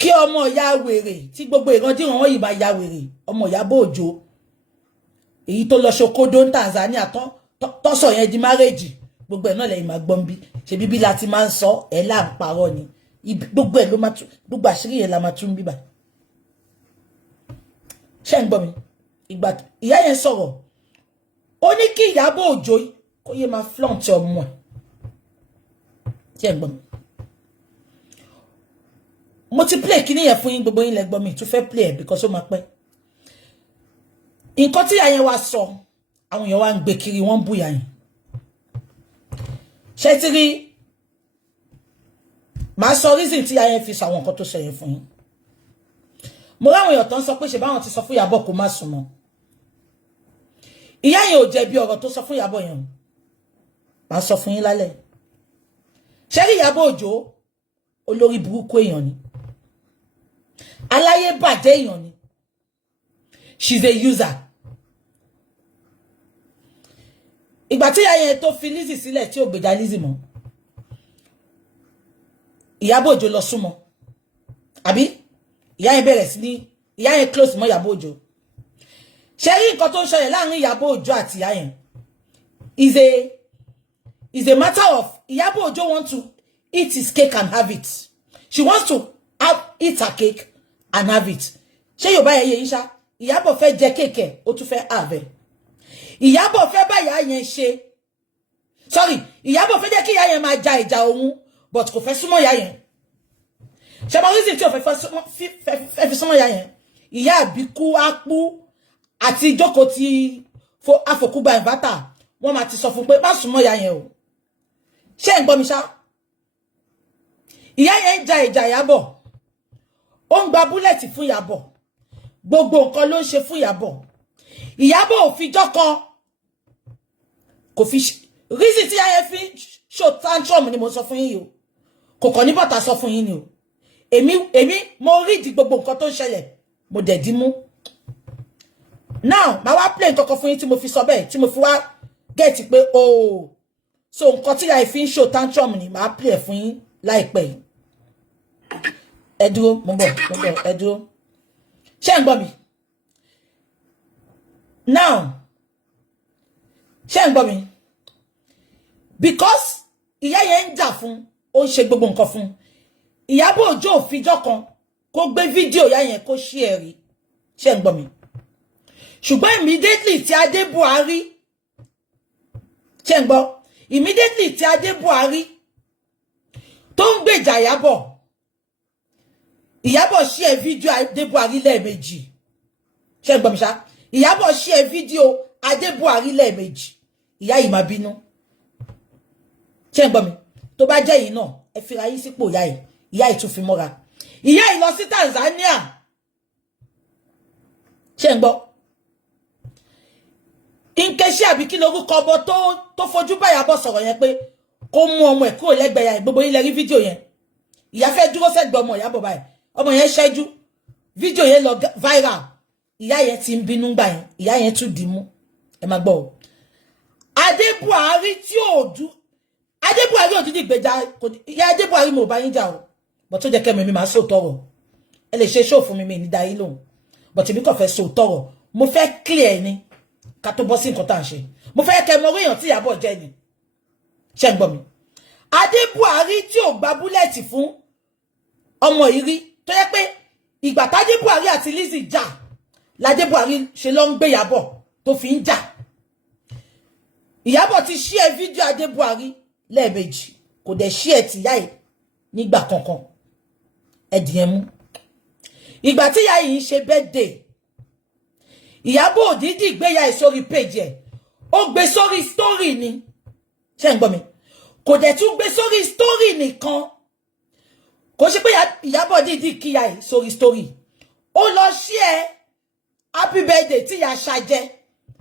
kí ọmọ ìyá wèrè tí gbogbo ìrandíran wọn yìí bá ya wèrè ọmọ Ìyábọ̀ Òjó èyí tó lọ ṣokodo ní Tanzania tọ́sọ̀ yẹn di márèjì gbogbo ẹ̀ náà lẹ́yìn máa gbọ́n bí ṣe bíbí láti máa ń sọ ẹ̀ là ń parọ́ ni gbogbo ẹ̀ ló máa tún gbogbo àṣírí yẹn la máa tún bíbà ṣé ń gbọ́ mi ìgbà ìyá yẹn sọ̀rọ̀ ó ní kí Ìyábọ̀ Òjó kó yé máa flaunt ọmọ ẹ̀ ṣé ń gbọ́ mi mo ti play kíní yẹn fún yín gbogbo yín lẹ gbọ́ mi tún fẹ́ play ẹ̀ because ó máa pẹ́ nǹkan tí ìyá yẹn wá sọ àwọn èèyàn wá ń gbé kiri wọ́n ń bú ìyá yẹn ṣé ti rí màá sọ reason tí ìyá yẹn fi sọ àwọn nǹkan tó sọ yẹn fún yín mo ráwọn èèyàn tó ń sọ pé ṣe báwọn ti sọ fún Ìyábọ̀ kó má sùn mọ́ ìyá yẹn ò jẹ̀bi ọ̀rọ̀ tó sọ fún Ìyábọ̀ yẹn màá sọ fún yín lálẹ́ ṣé rí Ìyábọ̀ Òjó olórí burúkú èèyàn ni aláyé bàjẹ́ èèyàn ni she's a user ìgbà tí ìyá yẹn tó fi Lizzy sílẹ̀ tí ò gbèjà Lizzy mọ́ Ìyábọ̀ Òjó lọ súnmọ́ àbí ìyá yẹn bẹ̀rẹ̀ sí ní ìyá yẹn close mọ́ Ìyábọ̀ Òjó ṣé rí nǹkan tó ń ṣẹlẹ̀ láàrin Ìyábọ̀ Òjó àti ìyá yẹn is a matter of Ìyábọ̀ Òjó want to eat his cake and have it she wants to eat her cake and have it ṣé Yorùbá yẹn yé yín ṣá Ìyábọ̀ fẹ́ jẹ cake ó tún fẹ́ have Ìyábọ̀ fẹ́ bá ìyá yẹn ṣe sorry Ìyábọ̀ fẹ́ jẹ́ kí ìyá yẹn máa ja ìjà òun but kò fẹ́ súnmọ́ ìyá yẹn ṣé mo reason tí ó fẹ́ fi súnmọ́ ìyá yẹn ìyá àbíkú ápú àti ìjókòó ti afòkúgba ìbátà wọ́n máa ti sọ fún pé má súnmọ́ ìyá yẹn o ṣé ń gbọ́ mi ṣá ìyá yẹn ń ja ìjà Ìyábọ̀ ó ń gba búlẹ̀tì fún Ìyábọ̀ gbogbo nǹkan ló ń ṣe fún Ìyábọ̀ Ìyábọ̀ ò fi jọ́kan kò fi reason tí ayé fi show tantrum ni mo sọ fún yín o kò kàn ní bọ́tà sọ fún yín ni o èmi mo rí di gbogbo nǹkan tó ń ṣẹlẹ̀ mo dẹ̀ dí mú now ma wá play nǹkan kan fún yín tí mo fi sọ bẹ́ẹ̀ tí mo fi wá get pé oh so nǹkan tí ayé fi show tantrum ni ma play fún yín láìpẹ́ yìí ẹ dúró mo bọ̀ ẹ dúró ṣé ń gbọ́ mi now ṣé ń gbọ́ mi because ìyá yẹn ń jà fún ó ń ṣe gbogbo nǹkan fún Ìyábọ̀ Òjó ò fijọ́ kan kó gbé fídíò ìyá yẹn kó share rí ṣé ń gbọ́ mi ṣùgbọ́n immediately tí Adé Buhari ṣé ń gbọ́ immediately tí Adé Buhari tó ń gbèjà Ìyábọ̀ share fídíò Adé Buhari lẹ́ẹ̀mejì ṣé ń gbọ́ mi ṣá Ìyábọ̀ share fídíò Adé Buhari lẹ́ẹ̀mejì ìyá yìí máa bínú ṣé ń gbọ́ mi tó bá jẹ́ yìí náà ẹ fira yín sípò ìyá yìí tún fi mọ́ra ìyá yìí lọ sí Tanzania ṣé ń gbọ́ Nkechi àbí kí lorúkọ ọbọ tó fojú bá Ìyábọ̀ sọ̀rọ̀ yẹn pé kó mú ọmọ ẹ̀ kúrò lẹ́gbẹ̀ẹ́ ìyá gbogbo yín lẹ rí fídíò yẹn ìyá fẹ́ dúró sẹ́gbẹ̀ẹ́ ọmọ Ìyábọ̀ báyìí ọmọ yẹn ṣẹ́jú fídíò yẹn lọ viral ìyá yẹn ti ń bínú gbà yẹn ìyá yẹn tún dì mú ẹ máa gbọ́ o Adé Buhari tí ò dú Adé Buhari ò dídì gbèjà ìyá Adé Buhari mo bá yín jà o but tó jẹ́ kẹ́ mi máa sọ tọrọ ẹ lè ṣe show fún mi ní dá yín lóhùn but èmi kàn fẹ́ sọ tọrọ mo fẹ́ clear ni ká tó bọ́ sí nǹkan tá à ń ṣe mo fẹ́ kẹ́ mọ orí èèyàn tí Ìyábọ̀ jẹ́ ni ṣé ń gbọ́ mi Adé Buhari tí ò gba búlẹ̀tì fún ọmọ ìrí tó yẹ pé ìgbà tádé Buhari àti Lizzy jà ládé Buhari ṣe ló ń gbé Ìyábọ̀ tó fi ń jà Ìyábọ̀ ti share fídíò Adé Buhari lẹ́ẹ̀mejì kò dẹ̀ share tìyá yìí nígbà kankan ẹ̀dìyẹn mú ìgbà tí ìyá yìí ń ṣe birthday Ìyábọ̀ òdìdí gbéyà ẹ̀ sórí page ẹ̀ ó gbé sórí story ni ṣé ń gbọ́ mi kò dẹ̀ tún gbé sórí story nìkan kò ṣe pé Ìyábọ̀ dídí kíyà ẹ̀ sórí story ó lọ share happy birthday tí ìyá ṣàjẹ́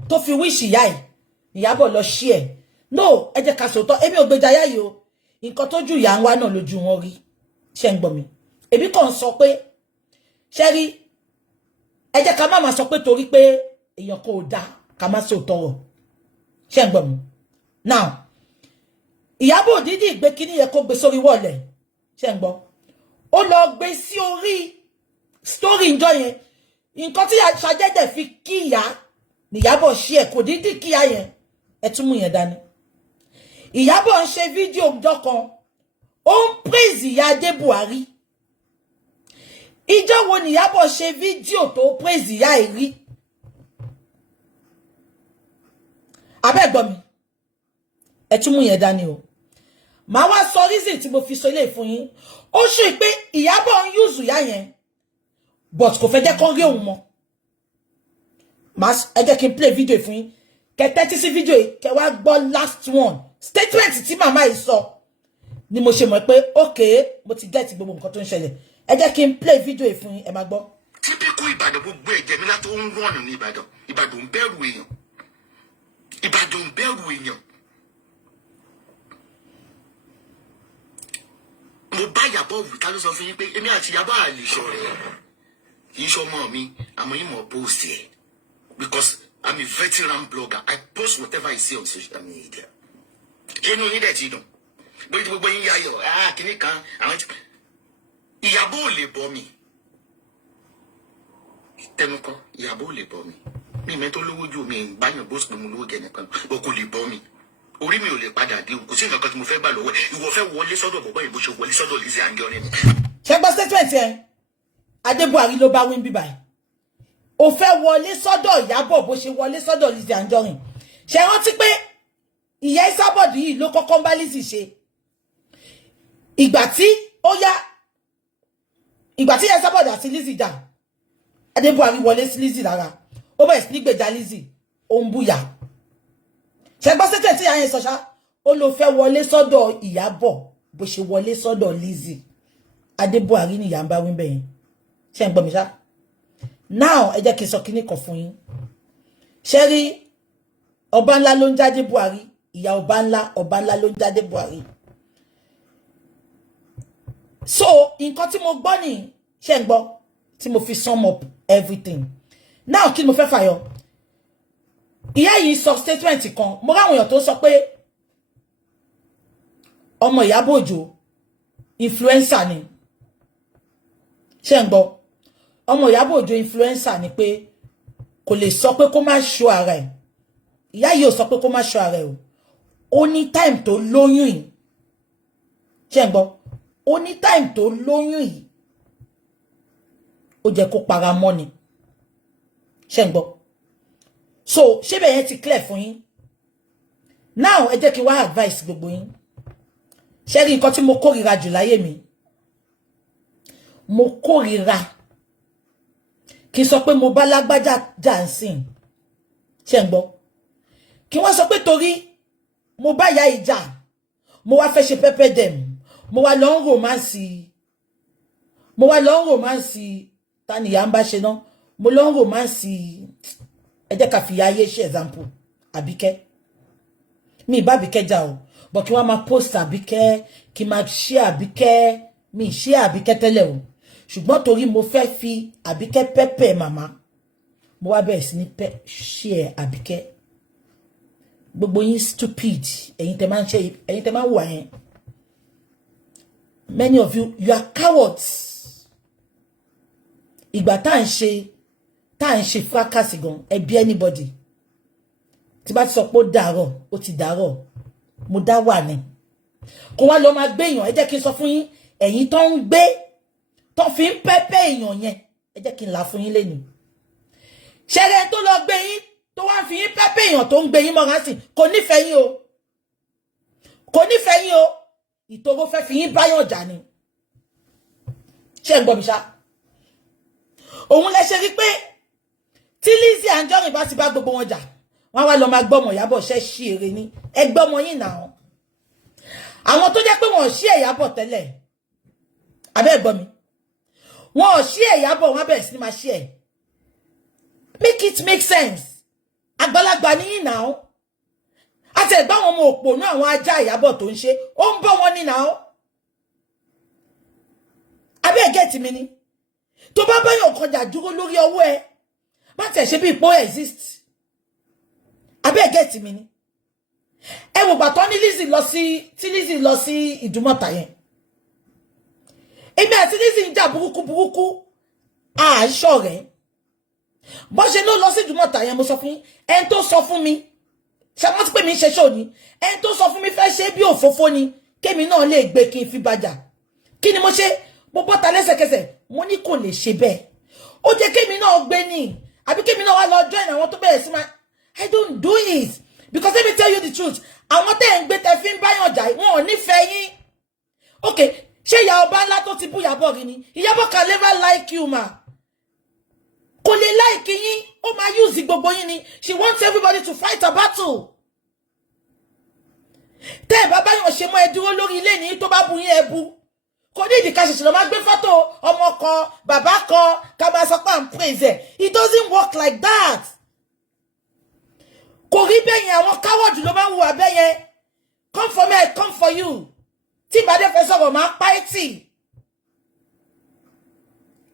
tó fi wish ìyá ẹ̀ Ìyábọ̀ lọ share no ẹ jẹ́ ká sòótọ́ èmi ò gbèjà yá yìí o nǹkan tójú ìyá ń wá náà lójú wọn rí ṣé ń gbọ́ mi èmi kàn sọ pé ṣé rí ẹ jẹ́ ká má máa sọ pé torí pé èèyàn kò dá ká má sòótọ́ rọ̀ ṣé ń gbọ́ mi now Ìyábọ̀ dídí gbé kíní yẹ kó gbé sórí wọ́ọ̀lẹ̀ ṣé ń gbọ́ ó lọ gbé sí orí story ńjọ́ yẹn nǹkan tí Ṣadé fi kí ìyá níyàbọ̀ ṣe ẹ̀ kò dídí kí ìyá yẹn ẹ tún mú yẹn dání Ìyábọ̀ ń ṣe fídíò ọjọ́ kan ó ń praise ìyá Adé Buhari ìjọ́ wo ni Ìyábọ̀ ṣe fídíò tó praise ìyá ẹ̀ rí abẹ́gbọ́n mi ẹ tún mú yẹn dání o màá wá sọ reason tí mo fi sọ ilé fún yín ó ṣe pé Ìyábọ̀ ń use ìyá yẹn but kò fẹ́ jẹ́ kán rí òun mọ́ ẹ jẹ́ kí n play video fún yín kẹ́ tẹ́tí sí video yìí kẹ́ wá gbọ́ last one statement tí màmá yìí sọ ni mo ṣe mọ̀ pé okay mo ti get gbogbo nǹkan tó ń ṣẹlẹ̀ ẹ jẹ́ kí n play video yìí fún yín ẹ máa gbọ́. tíbíkù Ìbàdàn gbogbo ẹ̀jẹ̀ mi látó ń rọ̀nù ní Ìbàdàn Ìbàdàn ń bẹ̀rù èèyàn Ìbàdàn ń bẹ̀rù èèyàn. mo bá Ìyábọ̀ wù ta ló sọ fún yín pé èmi àti Ìyábọ̀ àlè ṣọ̀rẹ́ kì í ṣọmọ mi àmọ́ yín mọ̀ post ẹ̀ because I'm a veteran blogger I post whatever I see on social media. inú yín dẹ̀ ti dùn bóyá tí gbogbo yín yayọ̀ kìnnì kan àwọn Ìyábọ̀ ò lè bọ́ mi tẹnukọ Ìyábọ̀ ò lè bọ́ mi mi mẹ́tọ́ lówó ju mi ń báyọ̀ bó sùn mo lówó gẹ̀ nìkan o kò lè bọ́ mi orí mi ò lè padà dé o kò sí nǹkan kan tí mo fẹ́ gbà lọ́wọ́ ìwọ fẹ́ wọlé sọ́dọ̀ bọ̀bọ́ yìí bó ṣe wọlé sọ́dọ̀ Lizzy Anjorin. ṣé gbọ́ statement yẹn Adé Buhari ló bá wí ń bíbáyìí ó fẹ́ wọlé sọ́dọ̀ Ìyábọ̀ bó ṣe wọlé sọ́dọ̀ Lizzy Anjorin ṣé rántí pé ìyá Ìsábọ̀dù yìí ló kọ́kọ́ ń bá Lizzy ṣe ìgbà tí ìyá Ìsábọ̀dù àti Lizzy jà Adé Buhari wọlé sí Lizzy lára ó bẹ̀rẹ̀ sí ní gbèjà Lizzy ó ń búyà ṣé gbọ́ statement tí ìyá yẹn sọ ṣá ó ló fẹ́ wọlé sọ́dọ̀ Ìyábọ̀ bó ṣe wọlé sọ́dọ̀ Lizzy Adé Buhari ni ìyá ń bá wí bẹ́yẹn ṣé ń gbọ́ mi ṣá now ẹ jẹ́ kí n sọ kíní kan fún yín ṣé rí ọba ńlá ló ń jáde Buhari ìyá ọba ńlá ló ń jáde Buhari so nǹkan tí mo gbọ́ ni ṣé ń gbọ́ tí mo fi sum up everything now kí ni mo fẹ́ fàyọ ìyá yìí sọ statement kan mo ráwọn èèyàn tó sọ pé ọmọ Ìyábọ̀ Òjó influencer ni ṣé ń gbọ́ ọmọ Ìyábọ̀ Òjó influencer ni pé kò lè sọ pé kó má show ara ẹ̀ ìyá yìí ò sọ pé kó má show ara ẹ̀ o ó ní time tó lóyún yìí ṣé ń gbọ́ ó ní time tó lóyún yìí ó jẹ́ kó para mọ́ ni ṣé ń gbọ́ so ṣé bẹ́ẹ̀ yẹn ti clear fún yín now ẹ jẹ́ kí wá advice gbogbo yín ṣé rí nǹkan tí mo kórìíra jù láyé mi mo kórìíra kí sọ pé mo bá lágbájá dancing ṣé ń gbọ́ kí wọ́n sọ pé torí mo bá ìyá ìjà mo wá fẹ́ ṣe pẹ́pẹ́ dem mo wá lọ ń romance ta ni ìyá ń bá ṣe náà mo lọ ń romance ẹ jẹ́ ká fi ìyá ayé ṣe example Àbíkẹ́ mi ìbá Àbíkẹ́ jà o but kí wọ́n máa post Àbíkẹ́ kí máa share Àbíkẹ́ mi share Àbíkẹ́ tẹ́lẹ̀ o ṣùgbọ́n torí mo fẹ́ fi Àbíkẹ́ pẹ́pẹ́ màmá mo wá bẹ̀rẹ̀ sí ní share Àbíkẹ́ gbogbo yín stupid ẹ̀yin tẹ́ máa ń wà yẹn many of you are cowards ìgbà tá à ń ṣe fracas gan ẹbí anybody tí bá ti sọ pé ó ti dàárọ̀ mo dá wà ní kó wá lọ máa gbé èèyàn ẹ jẹ́ kí n sọ fún yín ẹ̀yin tó ń gbé tó fi ń pẹ́pẹ́ èèyàn yẹn ẹ jẹ́ kí n là fún yín lẹ́nu ṣẹlẹ̀ tó lọ gbé yín tó wá fi yín pẹ́pẹ́ èèyàn tó ń gbé yín mọ́ra sí kò nífẹ̀ẹ́ yín o ìtòrò fẹ́ fi yín báyọ̀ jà ni ṣé ń gbọ́ mi ṣá òun lẹ ṣe rí pé tí Lizzy Anjorin bá ti bá gbogbo wọn jà wọ́n wá lọ máa gbọ́mọ Ìyábọ̀ ṣe ṣí èrè ní ẹgbẹ́ ọmọ yín náà àwọn tó jẹ́ pé wọ́n ṣí Ìyábọ̀ tẹ́lẹ̀ abẹ́ ẹ̀gbọ́n mi wọ́n ṣí Ìyábọ̀ wọ́n bẹ̀rẹ̀ sí ní máa ṣí ẹ̀ make it make sense àgbàlagbà ní yín náà àti ẹ̀gbọ́n àwọn ọmọ òpònú àwọn ajá Ìyábọ̀ tó ń ṣe ó ń bọ́ wọn ní náà abẹ́ ẹ̀gẹ́tì mi ni tó bá báyọ̀ kọjá dúró lórí ọwọ́ ẹ má tẹ̀ ṣe bí ipò exist abẹ́ ẹ̀gẹ́tì mi ni ẹ wò gbàtọ́ ní Lizzy lọ sí Ìdúmọ̀tà yẹn èmi àti Lizzy ń jà burúkú à ń ṣọ̀rẹ́ bó ṣe ló lọ sí Ìdúmọ̀tà yẹn mo sọ fún ẹni tó sọ fún mi ṣe wọ́n ti pè mí ṣe ṣó ni ẹni tó sọ fún mi fẹ́ ṣe bí òfófó ni kémi náà lè gbé kí n fi bàjà kí ni mo ṣe mo bọ́ta lẹ́sẹ̀kẹsẹ̀ mo ní kò lè ṣe bẹ́ẹ̀ ó jẹ́ kémi náà gbé ní àbí kémi náà wá lọ join àwọn tó bẹ̀rẹ̀ sí máa I don't do it because let me tell you the truth àwọn tẹ́ ń gbé tẹ́ fi ń báyàn jà wọn ò nífẹ̀ẹ́ yín okay ṣé ìyá ọba ńlá tó ti bú Ìyábọ̀ rí ni Ìyábọ̀ can never like you ma kò lè like yín ó máa use gbogbo yín ni she wants everybody to fight a battle tẹ́ ẹ̀ bá báyàn ṣe mọ́ ẹ dúró lórí ilé ní tó bá bu yín ẹ bu kò ní ìdí ká ṣẹ̀ṣẹ̀ lọ máa gbé fọ́tò ọmọ kan bàbá kan ká máa sọ pé à ń praise ẹ̀ it doesn't work like that kò rí bẹ́yẹn àwọn káwọ́dù ló máa ń hùwà bẹ́yẹn come for me I come for you tí ìbádé fẹ́ sọ̀rọ̀ máa pa ẹ́ tì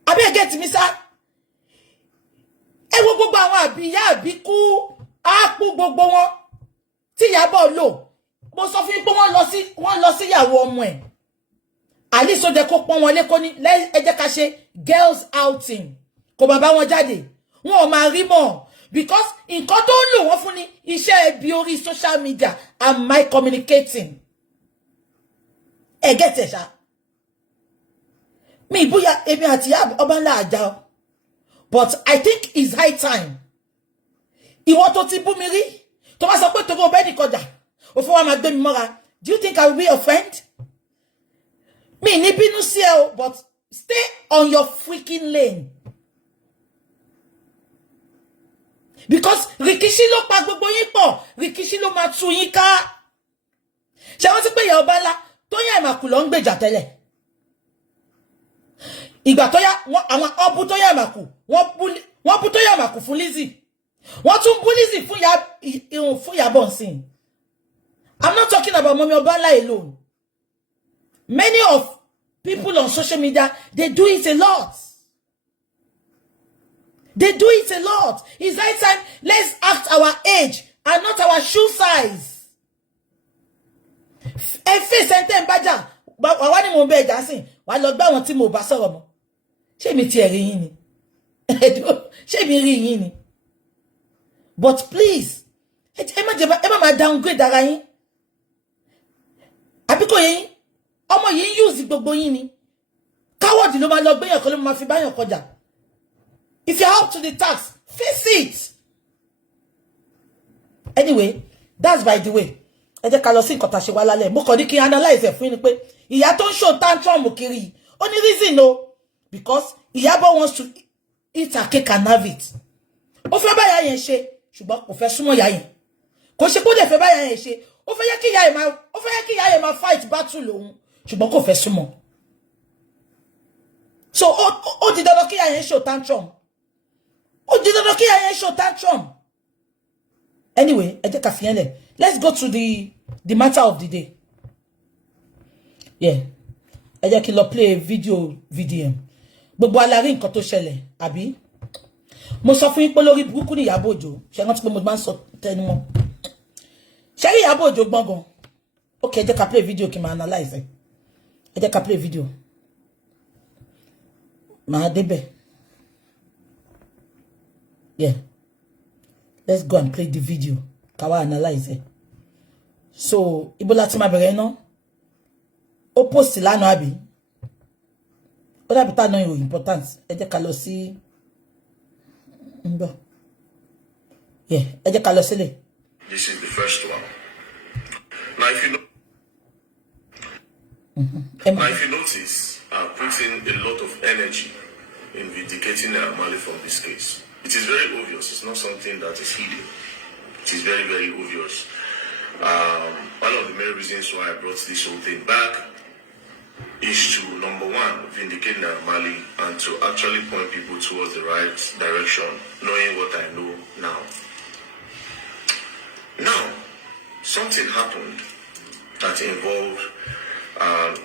àbí ẹ̀gẹ́ tì mí sá ẹ wo gbogbo àwọn àbíyá àbíkú ápù gbogbo wọn tí Ìyábọ̀ lò mo sọ fún yín pé wọ́n lọ sí ìyàwó ọmọ ẹ̀ àlìsó jẹ́ kó pọ́n wọn lé kó ní ẹ jẹ́ ká ṣe girls outing kò bàbá wọn jáde wọn ò máa rí mọ́ because nǹkan tó ń lò wọ́n fún ni iṣẹ́ ẹbí orí social media and my communicating ẹ gẹ́tẹ̀ ṣá mi ìbúyà èmi àti ọba ńlá àjà but I think it's high time ìwọ tó ti bú mi rí tó bá sọ pé torí ọbẹ̀ nìkọjà ó fún wa máa gbé mi mọ́ra do you think I will be your friend mi ní bínú sí ẹ o but stay on your freaking lane because Rikishi ló pa gbogbo yín pọ̀ Rikishi ló máa tú yín ká ṣé wọ́n ti pé ìyá ọba ńlá Tóyìn Àmàkù ló ń gbèjà tẹ́lẹ̀ ìgbà tó yá àwọn ọbú Tóyìn Àmàkù wọ́n bú Tóyìn Àmàkù fún Lizzy wọ́n tún bú Lizzy fún Ìyábọ̀ nsìn. I'm not talking about Mommy Obala alone. Many of people on social media, they do it a lot. They do it a lot. It's high time, let's act our age and not our shoe size. Face and baja. Wà ní mo bẹ̀ jà sìn, wà lọ gbá wọn tí mo bá sọ̀rọ̀ mọ́. Ṣé mi ti rí yín ni? Ṣé mi rí yín ni? But please, ẹ má downgrade ara yín. Àbíkò yín, ọmọ yín use gbogbo yín ni. Coward ló máa lọ gbéyàn kan ló máa fi báyàn kọjá. If you're up to the task, face it. Anyway, that's by the way. Ẹ jẹ́ ká lọ sí nǹkan tá ṣe wá lálẹ́. Mo kàn ní kí analyze ẹ̀ fún yín pé ìyá tó ń show tantrum kiri. Ó ní reason o because Ìyábọ̀ wants to eat her cake and have it. Ó fẹ́ bá ìyá yẹn ṣe ṣùgbọ́n kò fẹ́ súnmọ́ ìyá yẹn. Kò ṣe kó dẹ̀ fẹ́ bá ìyá yẹn ṣe. Ó fẹ́ yẹ kí ìyá yẹn máa fight battle lòun ṣùgbọ́n kò fẹ́ súnmọ́. So ó di dandan kí ìyá yẹn show tantrum. Ó di dandan kí ìyá yẹn show tantrum. Anyway, ẹ jẹ́ ká fi yẹn lẹ̀. Let's go to the matter of the day. Yeah. Ẹ jẹ́ kí lọ play video VDM. Gbogbo alárí nǹkan tó ṣẹlẹ̀, àbí? Mo sọ fún yín pé lórí burúkú ni Ìyábọ̀ Òjó. Ṣé rántí pé mo máa ń sọ tẹnu mọ́. Ṣé rí Ìyábọ̀ Òjó gbọ̀ngàn? Okay, ẹ jẹ́ ká play video kí n máa analyze ẹ̀. Ẹ jẹ́ ká play video. Màá débẹ̀. Yeah. Let's go and play the video. Ká wá analyze ẹ̀. So, ibo láti máa bẹ̀rẹ̀ náà. Ó post lánàá àbí? Ó dàbí tá náà ìròyìn important. Ẹ jẹ́ ká lọ sí yeah, ẹ jẹ́ ká lọ sílẹ̀. This is the first one. Now, if you notice, I'm putting a lot of energy in vindicating Mali from this case. It is very obvious. It's not something that is hidden. It is very, very obvious. One of the main reasons why I brought this whole thing back is to, number one, vindicate Mali and to actually point people towards the right direction, knowing what I know now. Now, something happened that involved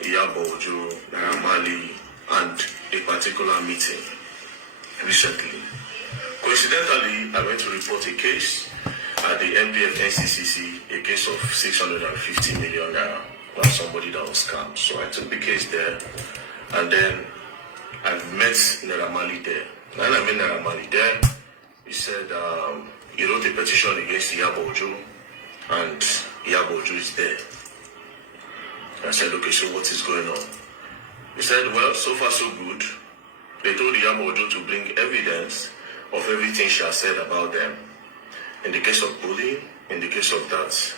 Ìyábọ̀ Òjó, Mali, and a particular meeting recently. Coincidentally, I went to report a case at the MPF NCCC, a case of 650 million naira on somebody that was scammed. So I took the case there And then I met Naira Marley there. When I met Naira Marley there, he said he wrote a petition against Iyabo Ojo, and Iyabo Ojo is there. I said, okay, so what is going on? He said, well, so far so good. They told Iyabo Ojo to bring evidence of everything she has said about them. In the case of bullying, in the case of that,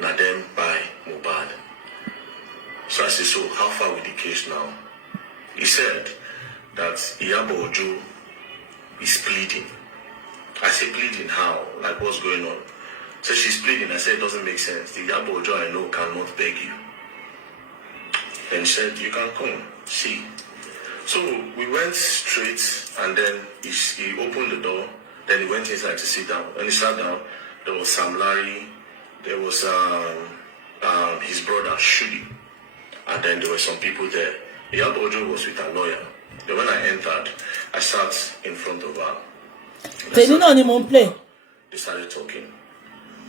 na them by Mohbad. So I said, so how far with the case now? He said that Iyabo Ojo is pleading. I said, pleading how? Like, what's going on? So she's pleading. I said, it doesn't make sense. The Iyabo Ojo I know cannot beg you. And he said, you can come, see. So we went straight, and then he opened the door. Then he went inside to sit down. When he sat down, there was Sam Larry, there was his brother Shudi, and then there were some people there. Iyabo Ojo was with a lawyer. Then when I entered, I sat in front of her. Teni náà ni mo ń play. They started talking.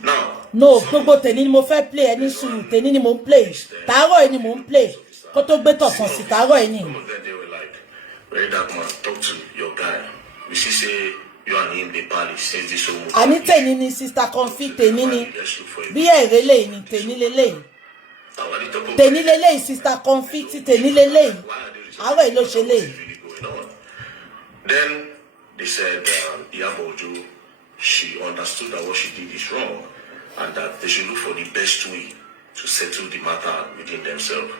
Now. No, gbogbo teni ni mo fẹ́ play ẹni sùúrù. Teni ni mo ń play. Tàárọ̀ ni mo ń play. Kó tó gbé tọ̀sán sí tàárọ̀ ni. Some of them, they were like, very dark man, talk to your guy. We see say you and him dey pally since this whole movie. Àní Teni ni sister Confit, Teni ni. Bí ẹ̀rẹ́ lẹ́yìn ni Teni lélẹ́yìn. Teni lélẹ́yìn sister Confit, Teni lélẹ́yìn. Àárọ̀ ló ṣe lẹ́yìn. Then they said Iyabo Ojo, she understood that what she did is wrong, and that they should look for the best way to settle the matter within themselves.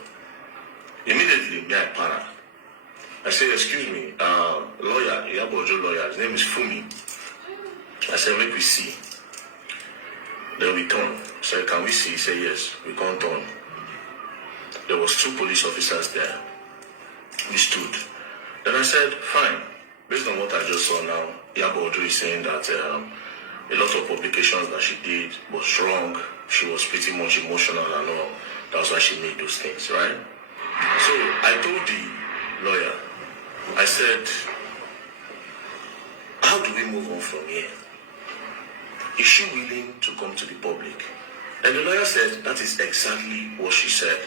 Immediately, me I para. I said, excuse me, lawyer, Iyabo Ojo lawyer, his name is Fumi. I said, make we see. Then we turn. I said, can we see? He said, yes, we can't turn. There was 2 police officers there. We stood. Then I said, fine. Based on what I just saw now, Iyabo Ojo is saying that a lot of publications that she did was wrong. She was pretty much emotional and all. That's why she made those things, right? So I told the lawyer, I said, how do we move on from here? Is she willing to come to the public? And the lawyer said, that is exactly what she said.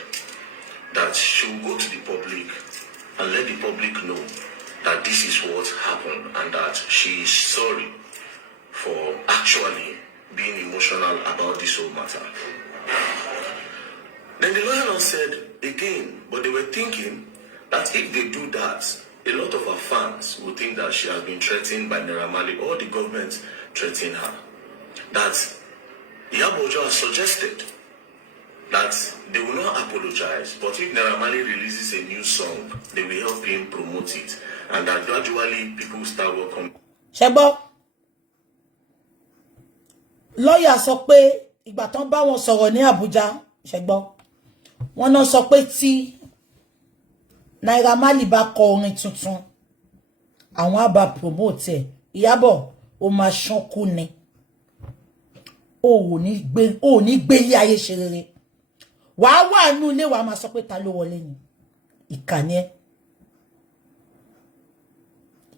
That she will go to the public and let the public know that this is what happened and that she is sorry for actually being emotional about this whole matter. Then the lawyer now said again, but they were thinking that if they do that, a lot of her fans will think that she has been threatened by Naira Marley or the government threatening her. That Iyabo Ojo has suggested that they will not apologize, but if Naira Marley releases a new song, they will help him promote it, and that gradually people will start welcoming. Ṣẹ́gbọ́, lọ́yà sọ pé ìgbà tán bá wọn sọ̀rọ̀ ní Abuja, ṣẹ́gbọ́, wọ́n náà sọ pé tí Naira Marley bá kọ orin tuntun, àwọn á bá promote ẹ̀. Ìyábọ̀, ó máa ṣánkú ni. Ó ní gbé ilé ayé ṣe rere. Wàá wà nínú ilé wa máa sọ pé ta ló wọlé ni. Ìkànnì ẹ.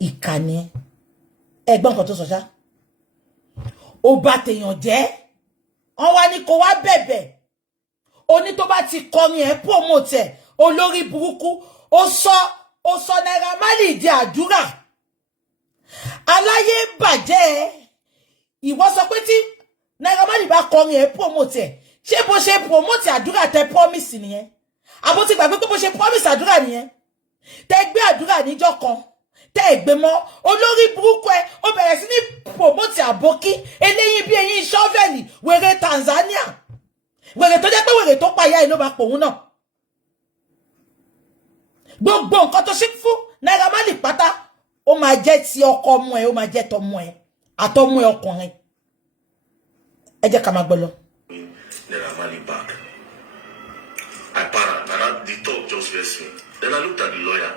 Ìkànnì ẹ. Ẹgbọ́n kan tó sọ ṣá. Ó bá tèèyàn jẹ́. Wọ́n wá ní kó wá bẹ̀bẹ̀. Ó ní tó bá ti kọrin ẹ̀ promote ẹ̀. Olórí burúkú. Ó sọ Naira Marley di àdúrà. Aláyé bàjẹ́. Ìwọ sọ pé tí Naira Marley bá kọrin ẹ̀ promote ẹ̀. Ṣé bó ṣe promote àdúrà tẹ promise nìyẹn? Àbó ti gbàgbé pé bó ṣe promise àdúrà nìyẹn? Tẹ gbé àdúrà níjọ́ kan. Tẹ gbé mọ́ olórí burúkú ẹ ó bẹ̀rẹ̀ sí ní promote àbókí eléyìn bí eyín ṣọ́fẹ̀lì wèrè Tanzania. Wèrè tó jẹ́ pé wèrè tó pa ìyá ẹ̀ ló bá pòun náà. Gbogbo nǹkan tó ṣe fún Naira Marley pátá ó máa jẹ́ ti ọkọ ọmọ ẹ̀ ó máa jẹ́ tọmọ ẹ̀ àtọmọ ẹ̀ ọkùnrin. Ẹ jẹ́ ká máa gbọ́ lọ. Naira Marley back. I para, and the talk just vexed me. Then I looked at the lawyer.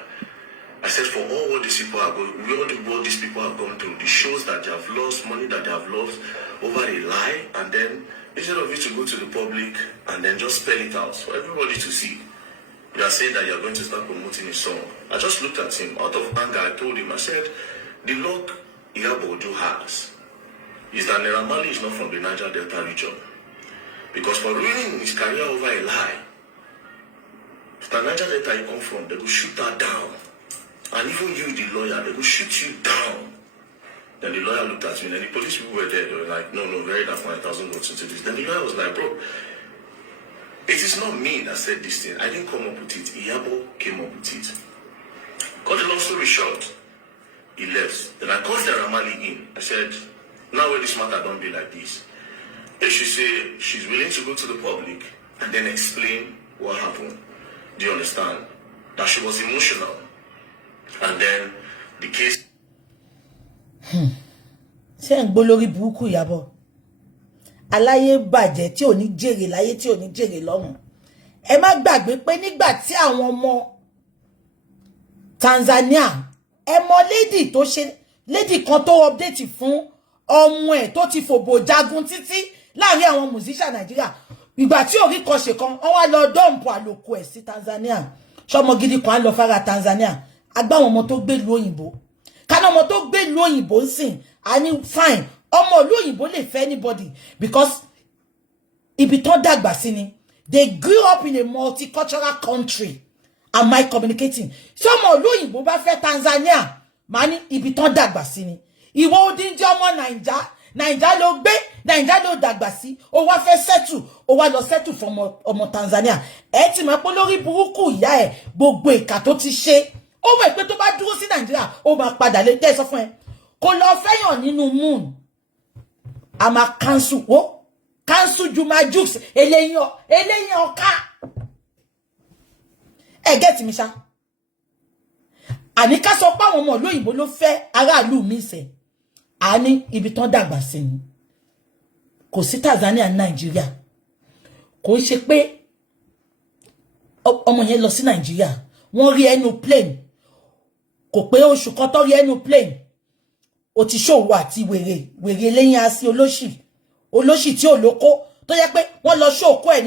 I said, for all what these people are going, what these people have gone through, the shows that they have lost, money that they have lost over a lie, and then instead of you to go to the public and then just spell it out for everybody to see, you are saying that you are going to start promoting a song. I just looked at him out of anger. I told him, I said, the luck Iyabo Ojo has is that Naira Marley is not from the Niger Delta region. Because for ruining his career over a lie, the Niger Delta you come from, they will shoot that down. And even you, the lawyer, they will shoot you down. Then the lawyer looked at me, and the police people were there. They were like, no, very that 1,000 votes into this. Then the lawyer was like, bro, it is not me that said this thing. I didn't come up with it. Iyabo came up with it. Cut the long story short, he left. Then I called Naira Marley in. I said, now where this matter don't be like this. And she said she's willing to go to the public and then explain what happened. Do you understand? That she was emotional. And then the case. Ṣé ń gbọ́ lórí burúkú Ìyábọ̀ aláyé bàjẹ́ tí ò ní jèrè láyé tí ò ní jèrè lọ́run. Ẹ má gbàgbé pé nígbà tí àwọn ọmọ Tanzania ẹ mọ lady kan tó update fún ọmọ ẹ̀ tó ti fòbò jagun títí láàrin àwọn musician Nigeria ìgbà tí orí kan ṣe kan wọ́n wá lọ dump àlòkù ẹ̀ sí Tanzania ṣọmọ gidi kan lọ fara Tanzania àgbà àwọn ọmọ tó gbé ìlú òyìnbó kana ọmọ tó gbé ìlú òyìnbó nsìn ani fine ọmọ ìlú òyìnbó lè fẹ́ anybody because ibi tán dàgbà sí ni they grew up in a multicultural country. Am I communicating? So ọmọ ìlú òyìnbó bá fẹ́ Tanzania mani ibi tán dàgbà sí ni ìwọ odindi ọmọ Naija ló gbé Naija ló dàgbà sí ó wá fẹ́ settle ó wá lọ settle fún ọmọ Tanzania ẹ ti mọ̀ pé lórí burúkú ìyá ẹ̀ gbogbo ìkà tó ti ṣe ó mọ̀ pé tó bá dúró sí Nàìjíríà ó máa padà lè tẹ́ sọ fún ẹ kó lọ fẹ́yàn nínú moon a máa cancel Juma Jux eléyìn ọ̀ká ẹ get mi ṣá àní ká sọ pé àwọn ọmọ olóyìnbó ló fẹ́ aráàlú mi ṣe àní ibi tán dàgbà sí ni kò sí Tanzania Nàìjíríà kò ṣe pé ọmọ yẹn lọ sí Nàìjíríà wọ́n rí ẹnu plane kò pé oṣù kan tó rí ẹnu plane ó ti ṣòwò àti wèrè lẹ́yìn así olóṣì tí ò lóko tó yẹ pé wọ́n lọ ṣòkó ẹ̀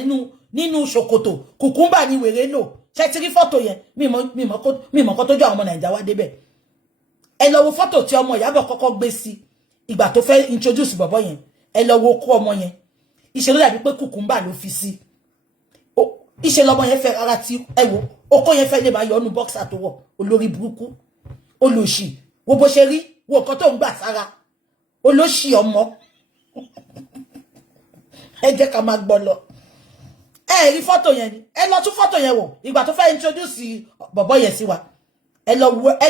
nínú ṣòkòtò kùkúmbà ni wèrè lò ṣé ti rí fọ́tò yẹn mímọ̀ kó tó jọ àwọn ọmọ Nàìjíríà wá débẹ̀ ẹ lọ wo fọ́tò tí ọmọ Ìyábọ̀ kọ́kọ́ gbé sí ìgbà tó fẹ́ introduce bọ̀bọ̀ yẹn ẹ lọ wo kó ọmọ yẹn ìṣe ló dàbí pé kùkúmbà ló fi sí ìṣe lọmọ yẹn fẹ́ ara tí ẹ wo okó yẹn fẹ́ lè máa yọ ọ́nù bọ́ksà tó wọ̀ olórí burúkú olóṣì wo bó ṣe rí wo nǹkan tó ń gbà sára olóṣì ọmọ ẹ jẹ́ ká máa gbọ́ lọ ẹ rí fọ́tò yẹn ni ẹ lọ tún fọ́tò yẹn wò ìgbà tó fẹ́ introduce bọ̀bọ̀ yẹn sí wa ẹ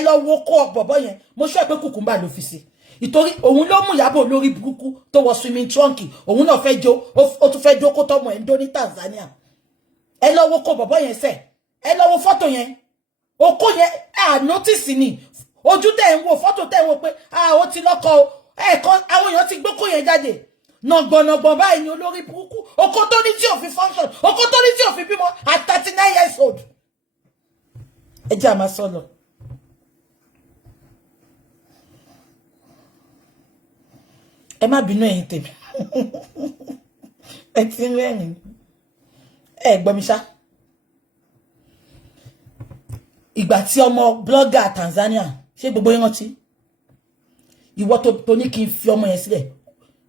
lọ wo kó bọ̀bọ̀ yẹn mo sọ pé kùkùmbà ló fi sí ìtorí òun ló mú Ìyábọ̀ lórí burúkú tó wọ swimming trunk òun náà fẹ́ jó ó tún fẹ́ jó kó tọmọ ẹ̀ ń dó ní Tanzania ẹ lọ wo kó bọ̀bọ̀ yẹn sẹ́ ẹ lọ wo fọ́tò yẹn okó yẹn notice ni ojú tẹ̀ ń wo fọ́tò tẹ̀ ń wo pé ó ti lọ́kọ ẹ̀ẹ̀kan àwọn èèyàn ti gbókó yẹn jáde nàgbọ̀nàgbọ̀n báyìí ni olórí burúkú okó tó ní tí ò fi function okó tó ní tí ò fi bímọ at 39 years old ẹ jẹ́ àmà sọ́lọ̀ ẹ má bínú ẹ̀yin tèmi ẹ ti ń rẹ́rìn ẹ gbọ́ mi ṣá ìgbà tí ọmọ blogger Tanzania ṣé gbogbo yín rántí ìwọ tó ní kí n fi ọmọ yẹn sílẹ̀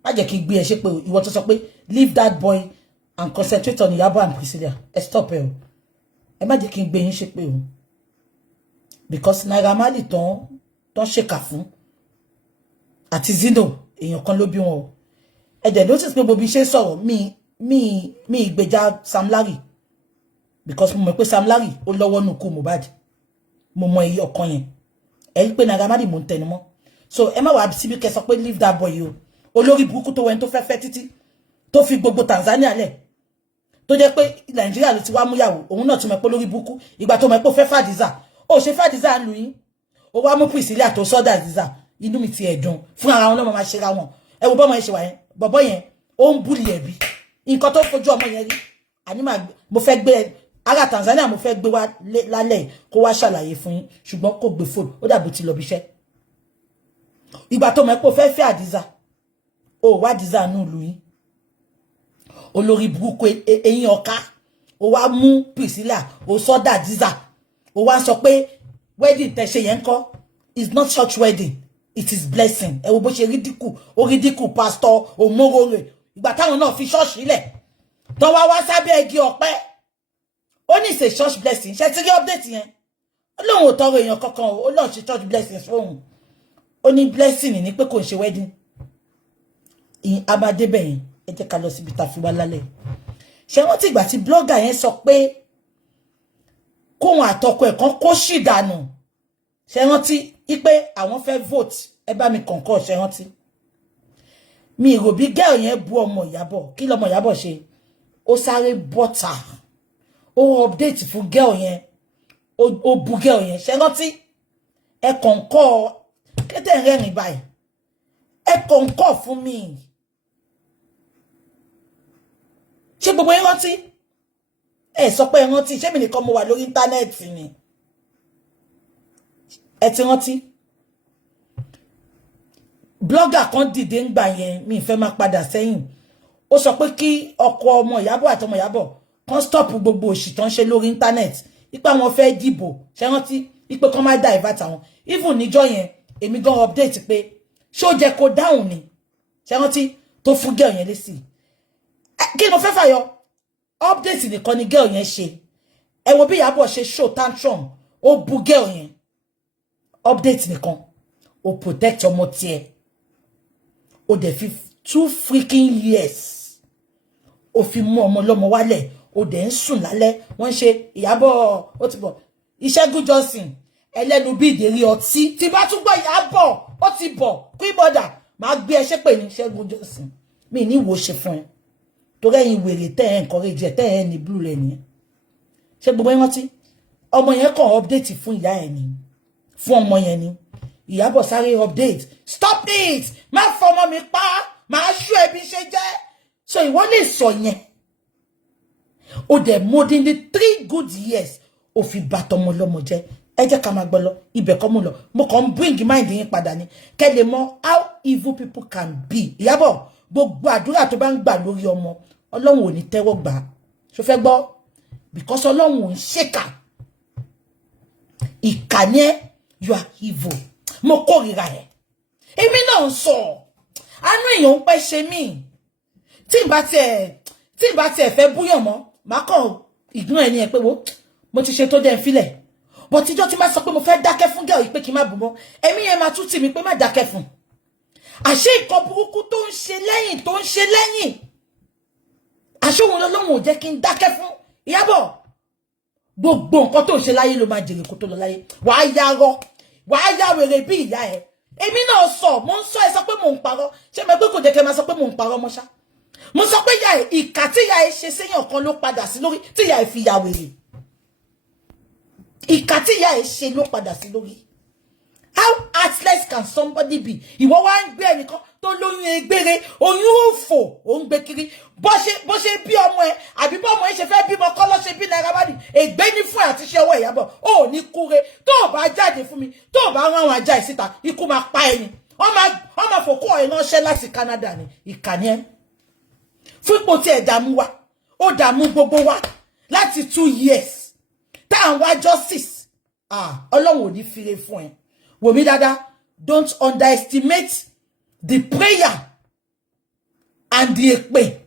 má jẹ́ kí n gbé ẹ ṣe pé ìwọ tó sọ pé leave that boy and concentrate on Ìyábọ̀ and Priscilla ẹ stop ẹ o ẹ má jẹ́ kí n gbé yín ṣe pé o because Naira Marley tán ṣèkà fún àti Zino èèyàn kan ló bí wọn o ẹ dẹ̀ notice pé gbogbo iṣẹ́ sọ̀rọ̀ mi ìgbèjà Sam Larry because mo mọ̀ pé Sam Larry ó lọ́wọ́ nù kú Mohbad mo mọ iye ọkàn yẹn ẹ rí pé Naira Marley mo ń tẹnu mọ́ so ẹ má wá síbi kẹ́ sọ pé leave that boy o olórí burúkú tó wẹ́n tó fẹ́ títí tó fi gbogbo Tanzania lẹ̀ tó jẹ́ pé Nàìjíríà ló ti wá múyàwó òun náà ti mọ̀ pé olórí burúkú ìgbà tó mọ̀ pé ó fẹ́ Fàdízà ó ṣe Fàdízà ń lu yín ó wá mú Priscilla tó sọ́dà Àdízà inú mi ti ẹ̀dùn fún ara wọn náà máa ṣe ra wọn ẹ wo bọ́mọ yẹn ṣe wà yẹn bọ̀bọ́ yẹn ó ń búlì ẹ̀bí nǹkan tó fojú ọmọ yẹn rí àní mo fẹ́ gbé ara Tanzania mo fẹ́ gbé wá lálẹ́ kó wá ṣàlàyé fún yín ṣùgbọ́n kò gbé fóònù ó dàbí ti lọ bíṣẹ́ ìgbà tó mọ̀ pé ó fẹ́ Àdízà ó wá Àdízà nù lù yín olórí burúkú eyín ọ̀ká ó wá mú Priscilla ó sọ́dà Àdízà ó wá sọ pé wedding tẹ́ ṣe yẹn kọ́ is not church wedding it is blessing ẹ wo bó ṣe rídíkù pastor Omorore ìgbà táwọn náà fi ṣọ́ọ̀ṣì lẹ̀ tó wá sábẹ́ igi ọ̀pẹ ó ní ṣe church blessing ṣe ti rí update yẹn ó lóun ò tọrọ èèyàn kankan ó lóun ṣe church blessing fóun ó ní blessing ní pé kò ń ṣe wedding abadébẹ̀ yẹn ẹ jẹ́ ká lọ síbi tá fi wá lálẹ́ ṣé wọ́n ti gbà tí blogger yẹn sọ pé kóhun àtọkọ ẹ̀ kan kó sì dànù ṣé wọ́n ti ipe àwọn fẹ́ vote ẹ bá mi kọ̀ǹkọ̀ ṣé wọ́n ti mi rò bí girl yẹn bu ọmọ Ìyábọ̀ kí lọmọ Ìyábọ̀ ṣe ó sáré bọ́tà ó update fún girl yẹn ó bu girl yẹn ṣé wọ́n ti ẹ kọ̀ǹkọ̀ kété rẹ́rìn báyìí ẹ kọ̀ǹkọ̀ fún mi ṣé gbogbo yín rántí ẹ sọ pé ẹ rántí ṣé mi nìkan mo wà lórí íńtánẹ́ẹ̀tì ni ẹ ti rántí blogger kan dìde ń gbà yẹn mi fẹ́ máa padà sẹ́yìn ó sọ pé kí ọkọ ọmọ Ìyábọ̀ àti ọmọ Ìyábọ̀ kan stop gbogbo òṣì tán ṣe lórí íńtánẹ́ẹ̀tì ipa wọn fẹ́ dìbò ṣé rántí ipe kan máa divert àwọn even níjọ́ yẹn èmi gan update pé ṣó jẹ́ kó dáhùn ni ṣé rántí tó fún girl yẹn lésì kí mo fẹ́ fàyọ update nìkan ni girl yẹn ṣe ẹ wo bí Ìyábọ̀ ṣe show tantrum ó bu girl yẹn update nìkan ó protect ọmọ tiẹ̀ ó dẹ̀ fi 2 freaking years ó fi mú ọmọ lọ́mọ wálẹ̀ ó dẹ̀ ń sùn lálẹ́ wọ́n ṣe Ìyábọ̀ ó ti bọ̀ Ìṣẹ́gun Johnson ẹlẹ́nu bí ìdérí ọtí tí bá tún gbọ́ Ìyábọ̀ ó ti bọ̀ kí bọ́dà máa gbé ẹṣẹ́ pè ní Ìṣẹ́gun Johnson mi ní wo ṣe fún ẹ torí ẹ̀yin wèrè tẹ́ ẹ̀ encourage tẹ́ ẹ̀ ní blue rẹ̀ nìyẹn ṣé gbogbo ẹ̀ rántí ọmọ yẹn kàn update fún ìyá ẹ̀ ni fún ọmọ yẹn ni Ìyábọ̀ sáré update stop it má fọmọ mi pa máa ṣú ẹbí ṣe jẹ́ so ìwọ lè sọ yẹn ó dẹ̀ modin the 3 good years ó fi bàtọmọ lọ́mọ jẹ́ ẹ jẹ́ ká máa gbọ́ lọ ibẹ̀ kọ́ mú lọ mo kàn ń bring mind yín padà ní kẹ́ lè mọ̀ how evil people can be Ìyábọ̀ gbogbo àdúrà tó bá ń gbà lórí ọmọ Ọlọ́run ò ní tẹ́wọ́ gbà ṣó fẹ́ gbọ́ because Ọlọ́run ò ń ṣèkà ìkà ni ẹ́ you are evil mo kórìíra ẹ̀ èmi náà ń sọ àánú èèyàn ń pẹ́ ṣe mí tí n bá tiẹ̀ fẹ́ búyàn mọ́ màá kàn ignore ẹni ẹ̀ pé wo mo ti ṣe tó dẹ́ filẹ̀ but ìjọ́ tí má sọ pé mo fẹ́ dákẹ́ fún girl yìí pé kí n má bù mọ́ ẹ̀mí yẹn máa tún tì mí pé má dákẹ́ fún àṣé nǹkan burúkú tó ń ṣe lẹ́yìn àṣé òun lọ́lọ́run ò jẹ́ kí n dákẹ́ fún Ìyábọ̀ gbogbo nǹkan tó ń ṣe láyé ló máa jèrè kó tó lọ láyé wàá yá wèrè bí ìyá ẹ̀ èmi náà sọ mo ń sọ ẹ sọ pé mò ń parọ́ ṣé mo pé kò jẹ́ kẹ́ máa sọ pé mò ń parọ́ mọ́ ṣá mo sọ pé ìyá ẹ̀ ìkà tí ìyá ẹ̀ ṣe séyàn kan ló padà sí lórí tí ìyá ẹ̀ fi ya wèrè ìkà tí ìyá ẹ̀ ṣe ló padà sí lórí how heartless can somebody be ìwọ wá ń gbé ẹnìkan tó lóyún egbére oyún òfò ó ń gbé kiri bó ṣe bí ọmọ ẹ àbí bó ọmọ ẹ ṣe fẹ́ bímọ kọ́ ló ṣe bí Naira Marley ègbé ní fún àti ṣe ọwọ́ Ìyábọ̀ ó ní kúre tó o bá jáde fún mi tó o bá rán àwọn ajá ìsíta ikú máa pa ẹni wọ́n máa fòkó ẹ̀ ránṣẹ́ láti Canada ní ìkànnì ẹ̀ fún ipò tí ẹ̀ dààmú wa ó dààmú gbogbo wa láti 2 years tá à ń wá justice Ọlọ́run ò ní fire fún ẹ wò mí dáadáa don't underestimate the prayer and the èpè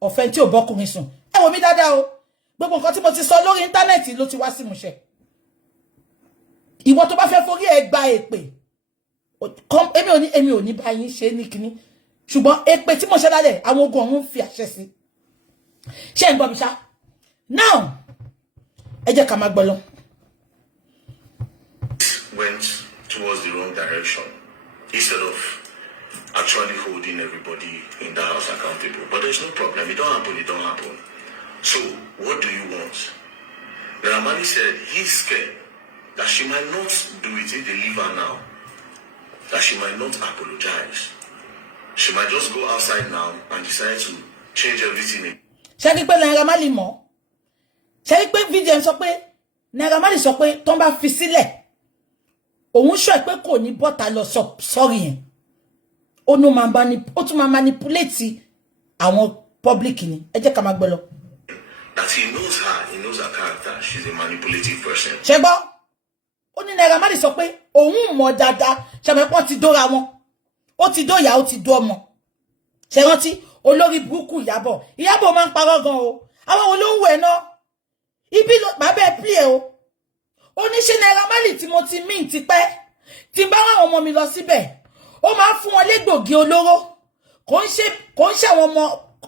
ọ̀fẹ́ tí ò bọ́kùnrin sùn ẹ wò mí dáadáa o gbogbo nǹkan tí mo ti sọ lórí íńtánẹ́ẹ̀tì ló ti wá sí ìmúṣẹ ìwọ tó bá fẹ́ forí ẹ gba èpè èmi ò ní bá yín ṣe ní kinní ṣùgbọ́n èpè tí mo ṣe lálẹ́ àwọn ogun ọ̀hún fi àṣẹ sí ṣé ń gbọ́ mi ṣá now ẹ jẹ́ ká máa gbọ́ lọ. Went towards the wrong direction instead of actually holding everybody in the house accountable. But there's no problem. It don't happen. So, what do you want? Naira Marley said he's scared that she might not do it if they leave her now. That she might not apologize. She might just go outside now and decide to change everything. Ṣé rí pé Naira Marley mọ̀? Ṣé rí pé video sọ pé Naira Marley sọ pé tó bá fi sílẹ̀ òun sọ pé kò ní bọ́ta lọ sorry yẹn ó tún máa manipulate àwọn public ni ẹ jẹ́ ká máa gbọ́ lọ. That he knows her character. She's a manipulative person. Ṣé gbọ́ ó ní Naira Marley sọ pé òun mọ̀ dáadáa ṣàmẹ́pọ̀ ti dóra wọn ó ti dóyà ó ti dó ọmọ ṣe rántí olórí burúkú Ìyábọ̀ máa ń parọ́ gan o àwọn olówó ẹ̀ náà ibi ló bá bẹ́ẹ̀ play o. Oníṣẹ́ Naira Marley tí mo ti mí ti pẹ́. Tí n bá àwọn ọmọ mi lọ síbẹ̀. Ó máa fún wọn légbògi olóró. Kò ń ṣe àwọn ọmọ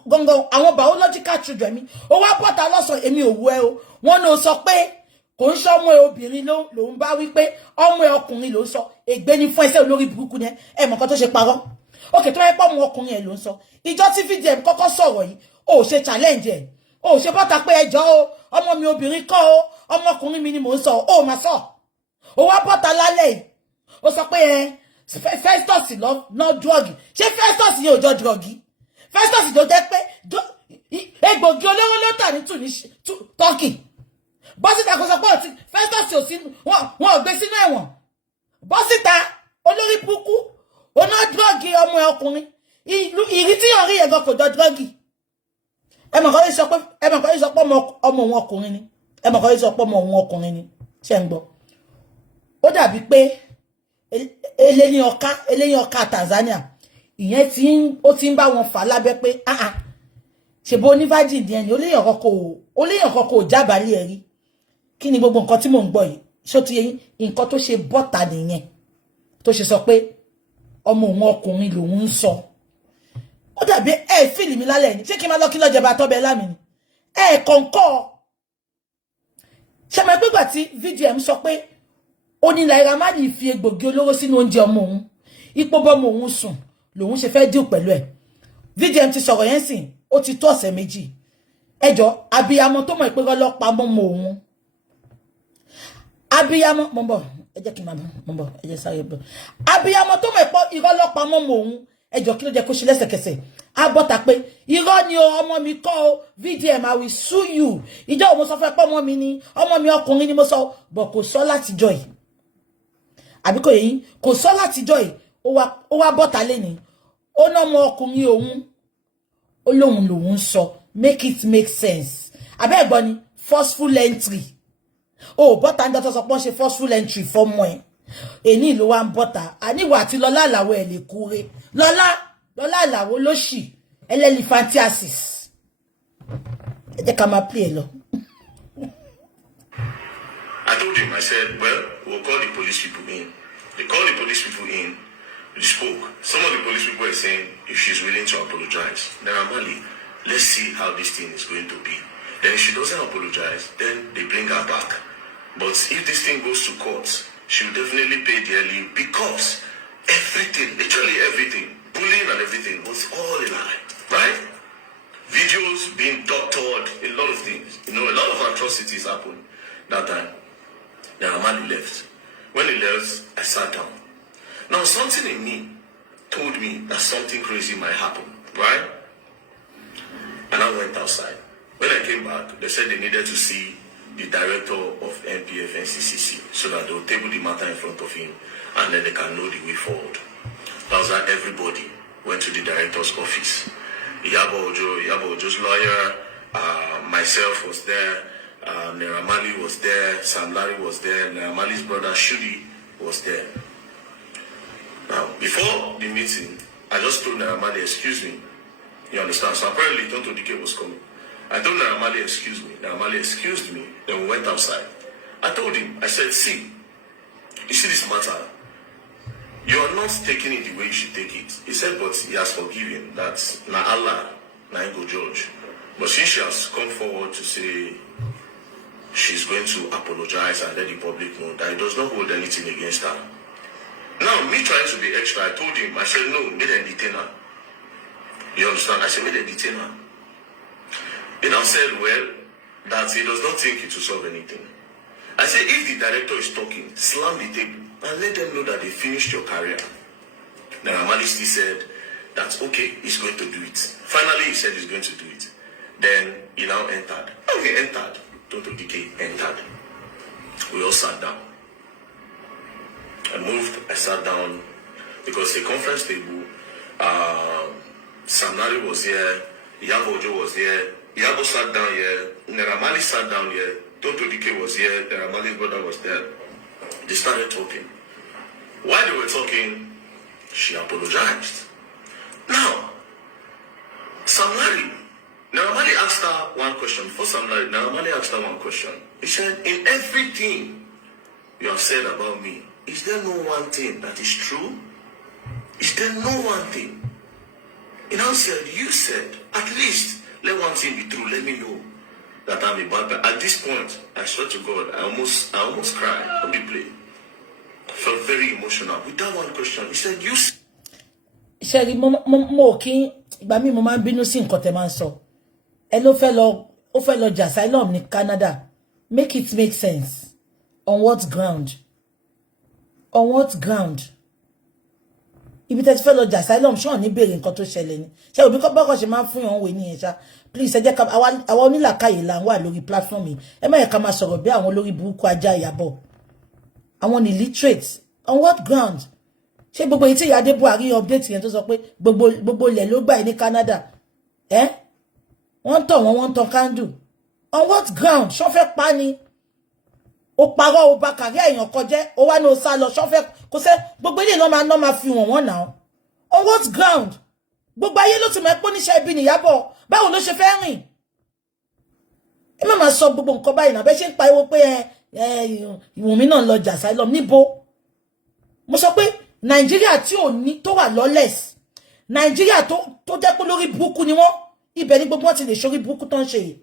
gangan àwọn biological children mi. Ó wá bọ́ta lọ́sàn èmi ò wú ẹ o. Wọ́n ní ó sọ pé kò ń ṣe ọmọ ẹ obìnrin ló ń bá wí pé ọmọ ẹ ọkùnrin ló ń sọ. Ègbé ni fún ẹsẹ̀ olórí burúkú ni ẹ mọ̀ kan tó ṣe parọ́. Okay, tó yẹ pé ọmọ ọkùnrin ẹ ló ń sọ. Ìjọ tí VDM kọ́kọ́ sọ̀rọ̀ yìí, ó ṣe challenge ẹ. Ó ṣe bọ́ta pé ẹjọ́ o, ọmọ mi obìnrin kọ́ o, ọmọ ọkùnrin mi ni mò ń sọ. Ó máa sọ. Ó wá bọ́ta lálẹ́ yìí. Ó sọ pé Festus no drug. Ṣé Festus yẹn ò jọ drug? Festus tó jẹ́ pé egbògi olóró ló tà ní Turkey. Bọ́sítà kò sọ pé Festus ò sí wọn ò gbé sínú ẹ̀wọ̀n. Bọ́sítà olórí burúkú oná drug ọmọ ọkùnrin. Ìrí tí yàn rí yẹn gan kò jọ drug. Ẹ mọ̀ kọ́ yìí sọ pé ọmọ òun ọkùnrin ni. Ẹ mọ̀ kọ́ yìí sọ pé ọmọ òun ọkùnrin ni. Ṣé ń gbọ́? Ó dàbí pé eléyìn ọ̀ka Tanzania ìyẹn tí ń bá wọn fà lábẹ́ pé ṣèbó onívájì díẹ̀ ni oléyìn ọ̀kọ̀ kò jábàálẹ̀ ẹ̀ rí. Kí ni gbogbo nǹkan tí mò ń gbọ́ yìí? Ṣó ti yẹn nǹkan tó ṣe bọ́ta nìyẹn tó ṣe sọ pé ọmọ òun ọkùnrin lòun ń sọ. Ó dàbí fíìlì mi lálẹ́ ni ṣé kí n máa lọ kí lọ́jọba tọ́bẹ̀ lámì ni kọ̀ǹkọ́. Ṣé máa gbégbà tí VDM sọ pé ó ní Naira Marley fi egbògi olóró sínú oúnjẹ ọmọ òun ipò bọ́mọ òun sùn lòun ṣe fẹ́ díù pẹ̀lú ẹ̀. VDM ti sọ̀rọ̀ yẹn sìn ó ti tó ọ̀sẹ̀ méjì. Ẹjọ́ abiyamọ tó mọ̀ ìpérọ́ lọ́pàá mọ́mọ òun. Abiyamọ mọ̀ ẹ jẹ́ kí n máa bọ̀ ẹ jẹ́ sáré bọ̀. Abiyamọ tó mọ̀ ìpérọ́ lọ́pàá mọ́mọ òun. Ẹjọ́ kí ló jẹ́ kó ṣe lẹ́sẹ̀kẹsẹ̀. A bọ́ta pé irọ́ ni o ọmọ mi kọ́ o VDM I will sue you. Ìjọ́ òun sọ fẹ́ pé ọmọ mi ni ọmọ mi ọkùnrin ni mo sọ bọ̀ kò sọ látijọ́ yìí. Àbí kò yẹyin kò sọ látijọ́ yìí ó wá bọ́ta lẹ́ni ó ná ọmọ ọkùnrin òun ó lóhun lòun sọ make it make sense. Àbẹ́ ẹ̀gbọ́n ni forceful entry. Ó bọ́ta ń dọ́tọ́ sọ pé wọ́n ṣe forceful entry fọ́mọ ẹ̀. Èní ló wá ń bọ́ta àníwà àti Lọ́lá Àlàó ẹ̀ lè kúre. Lọ́lá Àlàó ló ṣì elephantiasis. Ẹ jẹ́ ká máa play ẹ lọ. I told him, I said, well, we'll call the police people in. They called the police people in. We spoke. Some of the police people were saying, if she's willing to apologize, Naira Marley, let's see how this thing is going to be. Then if she doesn't apologize, then they bring her back. But if this thing goes to court, she'll definitely pay dearly because everything, literally everything, bullying and everything was all a lie, right? Videos being doctored, a lot of things. You know, a lot of atrocities happened that time. Naira Marley left. When he left, I sat down. Now something in me told me that something crazy might happen, right? And I went outside. When I came back, they said they needed to see the director of NPF NCCC so that they'll table the matter in front of him and then they can know the way forward. That was that everybody went to the director's office. Iyabo Ojo's lawyer, myself was there, Naira Marley was there, Sam Larry was there, Naira Marley's brother Shudi was there. Now, before the meeting, I just told Naira Marley, excuse me. You understand? So apparently Tonto Dike was coming. I told Naira Marley, excuse me. Naira Marley excused me. Then we went outside. I told him, I said, see, you see this matter? You are not taking it the way you should take it. He said, but he has forgiven. That's na Allah, na go judge. But since she has come forward to say she's going to apologize and let the public know that he does not hold anything against her. Now, me trying to be extra, I told him, I said, no, make them detain her. You understand? I said, make them detain her. He now said, well, that he does not think it will solve anything. I said, if the director is talking, slam the table and let them know that they finished your career. Naira Marley still said that, okay, he's going to do it. Finally, he said he's going to do it. Then he now entered. When he entered, Tonto Dike entered. We all sat down. I moved, I sat down because the conference table, Sam Larry was here, Iyabo Ojo was here, Iyabo sat down here, Naira Marley sat down here, Tonto Dike was here, Naira Marley's brother was there. They started talking. While they were talking, she apologized. Now, Sam Larry Now, Amali asked her one question. First, now Amali asked her one question. He said, in everything you have said about me, is there no one thing that is true? Is there no one thing? And I said, you said, at least let one thing be true. Let me know that I'm a bad guy. At this point, I swear to God, I almost cried. Let me play. I felt very emotional. With that one question, he said, you said. Sherry, mo kí ìgbà mi mo máa ń bínú sí nǹkan tẹ́ máa ń sọ. Ẹ ló fẹ́ lọ jà asylum ní Canada. Make it make sense. On what ground? On what ground? Ibi tẹ́ ti fẹ́ lọ jà asylum ṣé ní béèrè nǹkan tó ṣẹlẹ̀ ni. Ṣé òbí kọ́ bọ́kọ̀ ṣe máa ń fún yàn wé nìyẹn ṣá. Please ẹ jẹ́ ká àwa onílàkàyè là ń wà lórí platform yìí. Ẹ má yẹ ká máa sọ̀rọ̀ bí àwọn olórí burúkú ajá Ìyábọ̀. Àwọn illiterate. On what ground? Ṣé gbogbo èyí tí Ìyá Adébùhárí update yẹn tó sọ pé gbogbo ilẹ̀ ló gbà ní Canada. Wọ́n tàn candle. On what ground? Ṣó fẹ́ pa ni? Ó parọ́ ó bà kàrí èèyàn kọjẹ́, ó wá ní ó sá lọ, ṣó fẹ́ kò ṣe gbogbo ilé náà máa fi wọ́n now. On what ground? Gbogbo ayé ló ti mọ̀ pé oníṣẹ́ ibi ni Ìyábọ̀. Báwo ló ṣe fẹ́ rìn? Ẹ má máa sọ gbogbo nǹkan báyìí náà bẹ́ ṣe ń pariwo pé Wùnmí náà lọ jà asylum níbo. Mo sọ pé Nàìjíríà tí ò ní tó wà lawless. Nàìjíríà tó jẹ́ pé lórí burúkú ni wọ́n. Ibẹ̀ ni gbogbo wọn ti lè ṣorí burúkú tó ń ṣe yìí.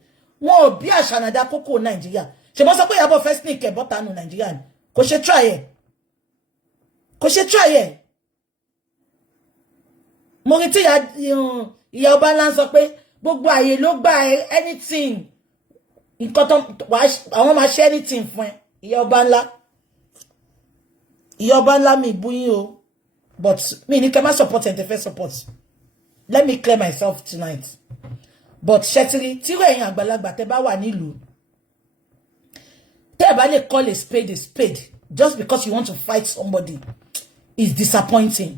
Wọn ò bí àṣànàdá kókó Nàìjíríà. Ṣé mo sọ pé Ìyábọ̀ fẹ́ sneak ẹ̀ bọ́ta nù Nàìjíríà ni? Kò ṣe try ẹ̀. Kò ṣe try ẹ̀. Mo rí tí ìyá ọba ńlá sọ pé gbogbo àyè ló gba anything. Nǹkan tó àwọn máa ṣe anything fún ẹ. Ìyá ọba ńlá. Ìyá ọba ńlá mi bú yín o. But mi ní kẹ́ má support ẹ̀ tẹ́ fẹ́ support. Let me clear myself tonight. But ṣẹ́tìrì tí ó ẹ̀yin àgbàlagbà tẹ́ bá wà nílùú. Tẹ́ bá lè call a spade just because you want to fight somebody is disappointing.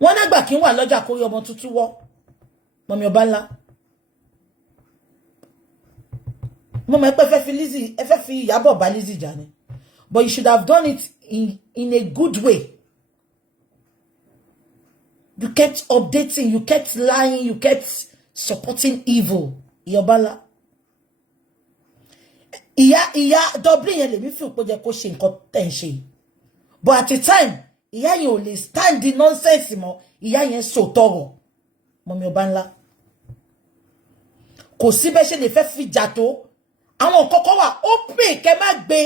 Wọ́n nágbà kí n wà lọ́jà kórí ọmọ tuntun wọ́. Mọ̀mí ọba ńlá. Mo mọ̀ pé ẹ fẹ́ fi Ìyábọ̀ bá Lizzy jà ni. But you should have done it in a good way. You kept updating, you kept lying, you kept supporting evil. Ìyá ọba ńlá. Ìyá Dublin yẹn lè mi feel pé jẹ́ kó ṣe nǹkan tẹ́ ń ṣe. But at the time, ìyá yẹn ò lè stand the nonsense mọ́. Ìyá yẹn sòtọrọ. Mọ̀mí ọba ńlá. Kò sí bẹ́ ṣe lè fẹ́ fi jà tó. Àwọn kọ́kọ́ wà ó pè kẹ́ má gbé.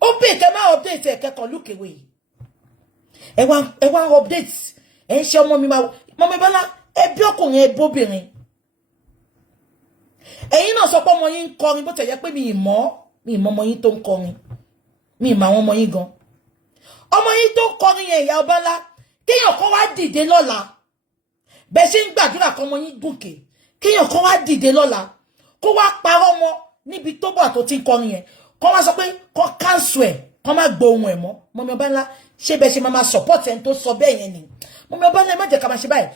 Ó pè kẹ́ má update ẹ̀ kẹ́kọ̀ọ́ look away. Ẹ wá update. Ẹ ń ṣe ọmọ mi máa mọ̀mí ọba ńlá ẹbí ọkùnrin ẹ bóbìnrin. Ẹ̀yin náà sọ pé ọmọ yín ń kọrin bó tẹ̀ yẹ pé mi ìmọ̀ ọmọ yín tó ń kọrin. Mi ìmọ̀ àwọn ọmọ yín gan. Ọmọ yín tó ń kọrin yẹn Ìyá ọba ńlá kéèyàn kan wá dìde lọ́la. Bẹ́ ṣe ń gbàdúrà kan ọmọ yín gùnkè. Kéèyàn kan wá dìde lọ́la. Kó wá parọ́ mọ́ níbi tó bọ̀ tó ti ń kọrin yẹn. Kó wá sọ pé kó cancel ẹ̀, kó má gbọ́ ohun ẹ̀ mọ́. Mọ̀mí ọba ńlá ṣé bẹ́ ṣe máa support ẹni tó sọ bẹ́ẹ̀ yẹn ni. Mọ̀mí ọba ńlá má jẹ́ ká máa ṣe báyìí.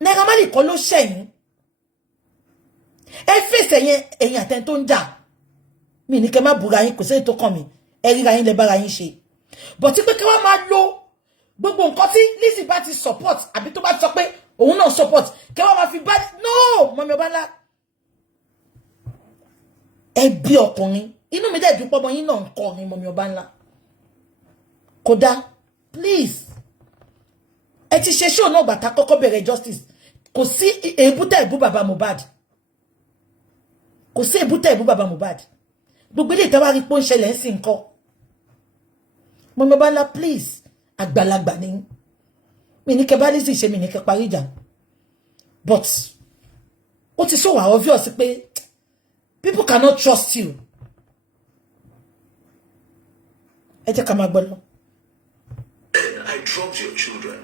Naira Marley kọ́ ló ṣẹ̀yìn. Ẹ fèsì ẹ̀yin àtẹni tó ń jà. Mi ní kẹ́ má búra yín kò sí èyí tó kàn mí. Ẹ ríra yín lẹ bára yín ṣe. But tí pé kí wọ́n máa lo gbogbo nǹkan tí Lizzy bá ti support àbí tó bá ti sọ pé òun náà support kí wọ́n máa fi bá no Mọ̀mí ọba ńlá. Ẹ bí ọkùnrin. Inú mi dẹ̀ dùn pé ọmọ yín náà ń kọrin Mọ̀mí ọba ńlá. Kódà please. Ẹ ti ṣe show náà gbàtà kọ́kọ́ bẹ̀rẹ̀ justice. Kò sí èbúté ìbú bàbá Mohbad. Kò sí èbúté ìbú bàbá Mohbad. Gbogbo ilé ìtawà rí pé ó ń ṣẹlẹ̀ ń sìn nǹkan. Mọ̀mí ọba ńlá please. Àgbàlagbà ni. Mi ní kẹ́ bá Lizzy ṣe mi ní kẹ́ parí ìjà. But ó ti so wà obvious pé people cannot trust you. Ẹ jẹ́ ká máa gbọ́ lọ. I dropped your children.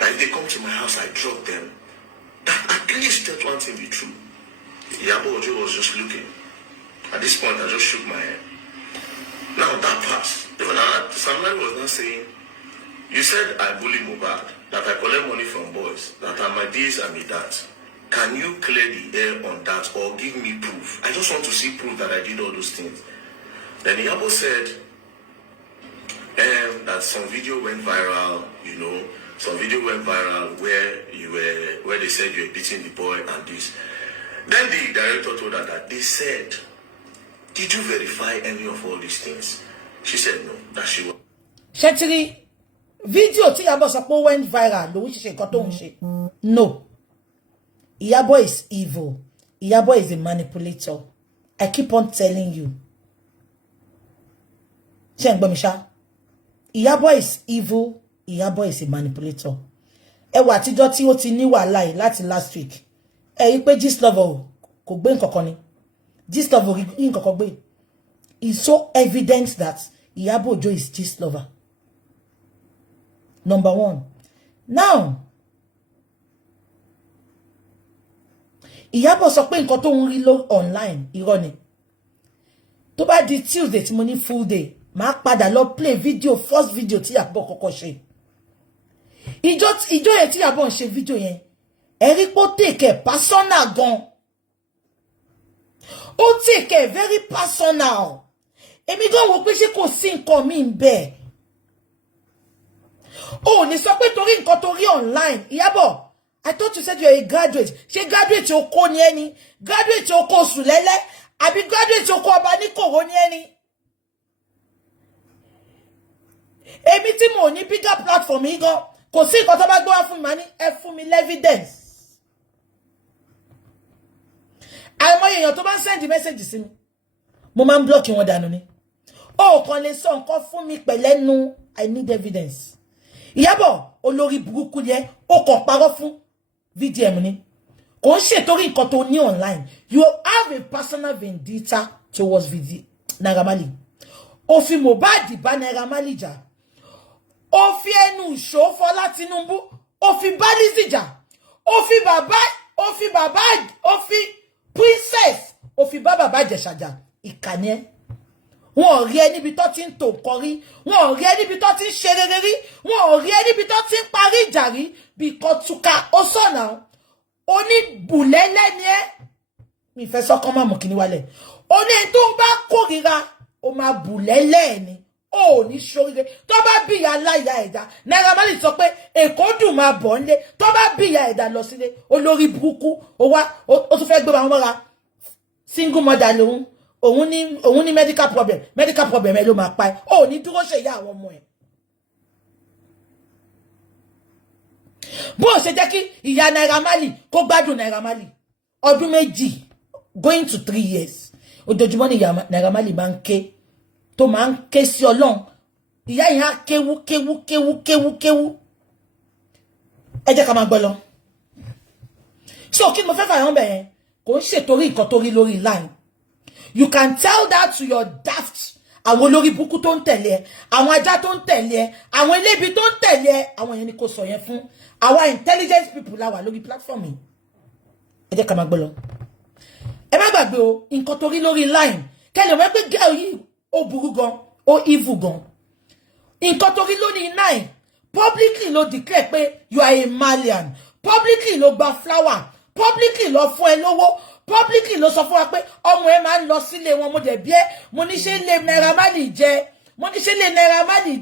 Like they come to my house, I drop them. That at least that one thing be true. Iyabo Ojo was just looking. At this point, I just shook my head. Now that passed. Even somebody was not saying, you said I bully Mohbad, that I collect money from boys, that I'm my this and me that. Can you clear the air on that or give me proof? I just want to see proof that I did all those things. Then Iyabo said that some video went viral, you know, Some video went viral where they said you were beating the boy and this. Then the director told her that they said, "Did you verify any of all these things?" She said no, that she was. Shetiri, video tí Iyabo sọ pé went viral ló ṣe nǹkan tó ń ṣe. No. Iyabo is evil. Iyabo is a manipulator. I keep on telling you. Iyabo is evil. Iyabo is a manipulator. Ẹwà àtijọ́ tí ó ti ní wàhálà yìí láti last week. Ẹ rí pé Gistlover kò gbé nǹkankan ni. Gistlover rí nǹkankan gbé. It's so evident that Iyabo Ojo is Gistlover. Number one. Now, Iyabo sọ pé nǹkan tó ń rí online irọ́ ni. Tó bá di Tuesday tí mo ní full day, màá padà lọ play video, first video tí Iyabo kọ́kọ́ ṣe. Ìjọ yẹn tí Iyabo ń ṣe video yẹn, ẹ rí pé ó take it personal gan. Ó take it very personal. Èmi gan wò pé ṣé kò sí nǹkan mi ńbẹ̀. Ó ní sọ pé torí nǹkan tó rí online, Iyabo, I thought you said you're a graduate. She graduate oko ni eni. Graduate oko sulele. Abi graduate oko ọba ní kòrò ni eni. Èmi tí mo ní bigger platform yìí gan. Kò sí nǹkan tó bá gbé wá fún mi mà ní ẹ fún mi evidence. Àìmọye èèyàn tó bá send message sí mi. Mo máa ń block wọn dànù ni. Ó kàn lè sọ nǹkan fún mi pẹ̀lẹ́nu. I need evidence. Iyabo olórí burúkú yẹn ó kàn parọ́ fún VDM ni. Kò ń ṣe torí nǹkan tó ní online. You have a personal vendetta towards Naira Marley. Ó fi Mohbad bá Naira Marley jà. Ó fi ẹnu Ṣófọlá Tinubu. Ó fi bá Lizzy jà. Ó fi Princess. Ó fi bá bàbá Ìjẹ̀ṣà jà. Ìkànnì ẹ. Wọ́n rí ẹ níbi tó ti ń tò nǹkan rí. Wọ́n rí ẹ níbi tó ti ń ṣe rere rí. Wọ́n rí ẹ níbi tó ti ń parí ìjà rí. Bí Kotuka ó sọ̀nà. Ó ní bùlẹ́lẹ́ ni ẹ́. Mi fẹ́ sọ́kàn máa mú kíní wálẹ̀. Ó ní tó bá kórìíra, ó máa bùlẹ́lẹ́ ni. Ó ní ṣoríire. Tó bá bí ìyá aláìyá ẹ̀dá. Naira Marley sọ pé Èkó dùn máa bọ̀ ńlé. Tó bá bí ìyá ẹ̀dá lọ sílé. Olórí burúkú. Ó tún fẹ́ gbé wọn mọ́ra. Single mother lòun. Òun ní medical problem ẹ ló máa pa ẹ́. Ó ní dúró ṣe ìyá àwọn ọmọ ẹ̀. Bó ṣe jẹ́ kí ìyá Naira Marley kó gbádùn Naira Marley. Ọdún méjì going to 3 years. Ojoojúmọ́ ni ìyá Naira Marley máa ń ké. Tó máa ń ké sí Ọlọ́run. Ìyá yẹn á kéwú. Ẹ jẹ́ ká máa gbọ́ lọ. So kí mo fẹ́ fàyàn bẹ̀ yẹn? Kò ń ṣètòrí nǹkan tó rí lórí line. You can tell that to your daft. Àwọn olórí burúkú tó ń tẹ̀lé ẹ, àwọn ajá tó ń tẹ̀lé ẹ, àwọn elébi tó ń tẹ̀lé ẹ, àwọn yẹn ni kò sọ yẹn fún. Àwa intelligent people la wà lórí platform yìí. Ẹ jẹ́ ká máa gbọ́ lọ. Ẹ má gbàgbé o, nǹkan tó rí lórí line. Kẹ́lẹ̀ wọ́n pé girl yìí ó burú gan, ó evil gan. Nǹkan tó rí lórí line. Publicly ló declare pé you are a Malian. Publicly ló gba flower. Publicly ló fún ẹ lówó. Publicly ló sọ fún wa pé ọmọ ẹ máa ń lọ sílé wọn mo dẹ̀ bí ẹ́ mo ní ṣe lè Naira Marley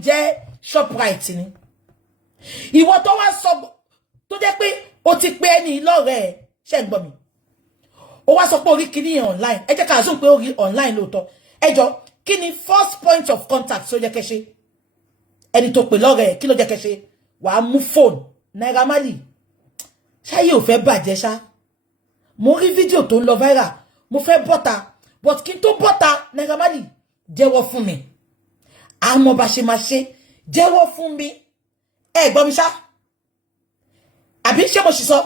jẹ́ Shoprite ni. Ìwọ tó wá sọ tó jẹ́ pé o ti pè ẹni lọ́rẹ̀ẹ́ ṣé ń gbọ́ mi. Ó wá sọ pé orí kíní yẹn online. Ẹ jẹ́ ká assume pé orí online lóòótọ́. Ẹ jọ kí ni first point of contact tó jẹ́ kẹ́ ṣe? Ẹni tó pè lọ́rẹ̀ẹ́ kí ló jẹ́ kẹ́ ṣe? Wàá mú phone Naira Marley. Ṣáyé ò fẹ́ bàjẹ́ ṣá. Mo rí fídíò tó ń lọ viral. Mo fẹ́ bọ́ta. But kí n tó bọ́ta, Naira Marley jẹ́wọ́ fún mi. Àmọ́ bá ṣe máa ṣe. Jẹ́wọ́ fún mi. Ẹ gbọ́ mi ṣá. Àbí ṣé mo ṣì sọ?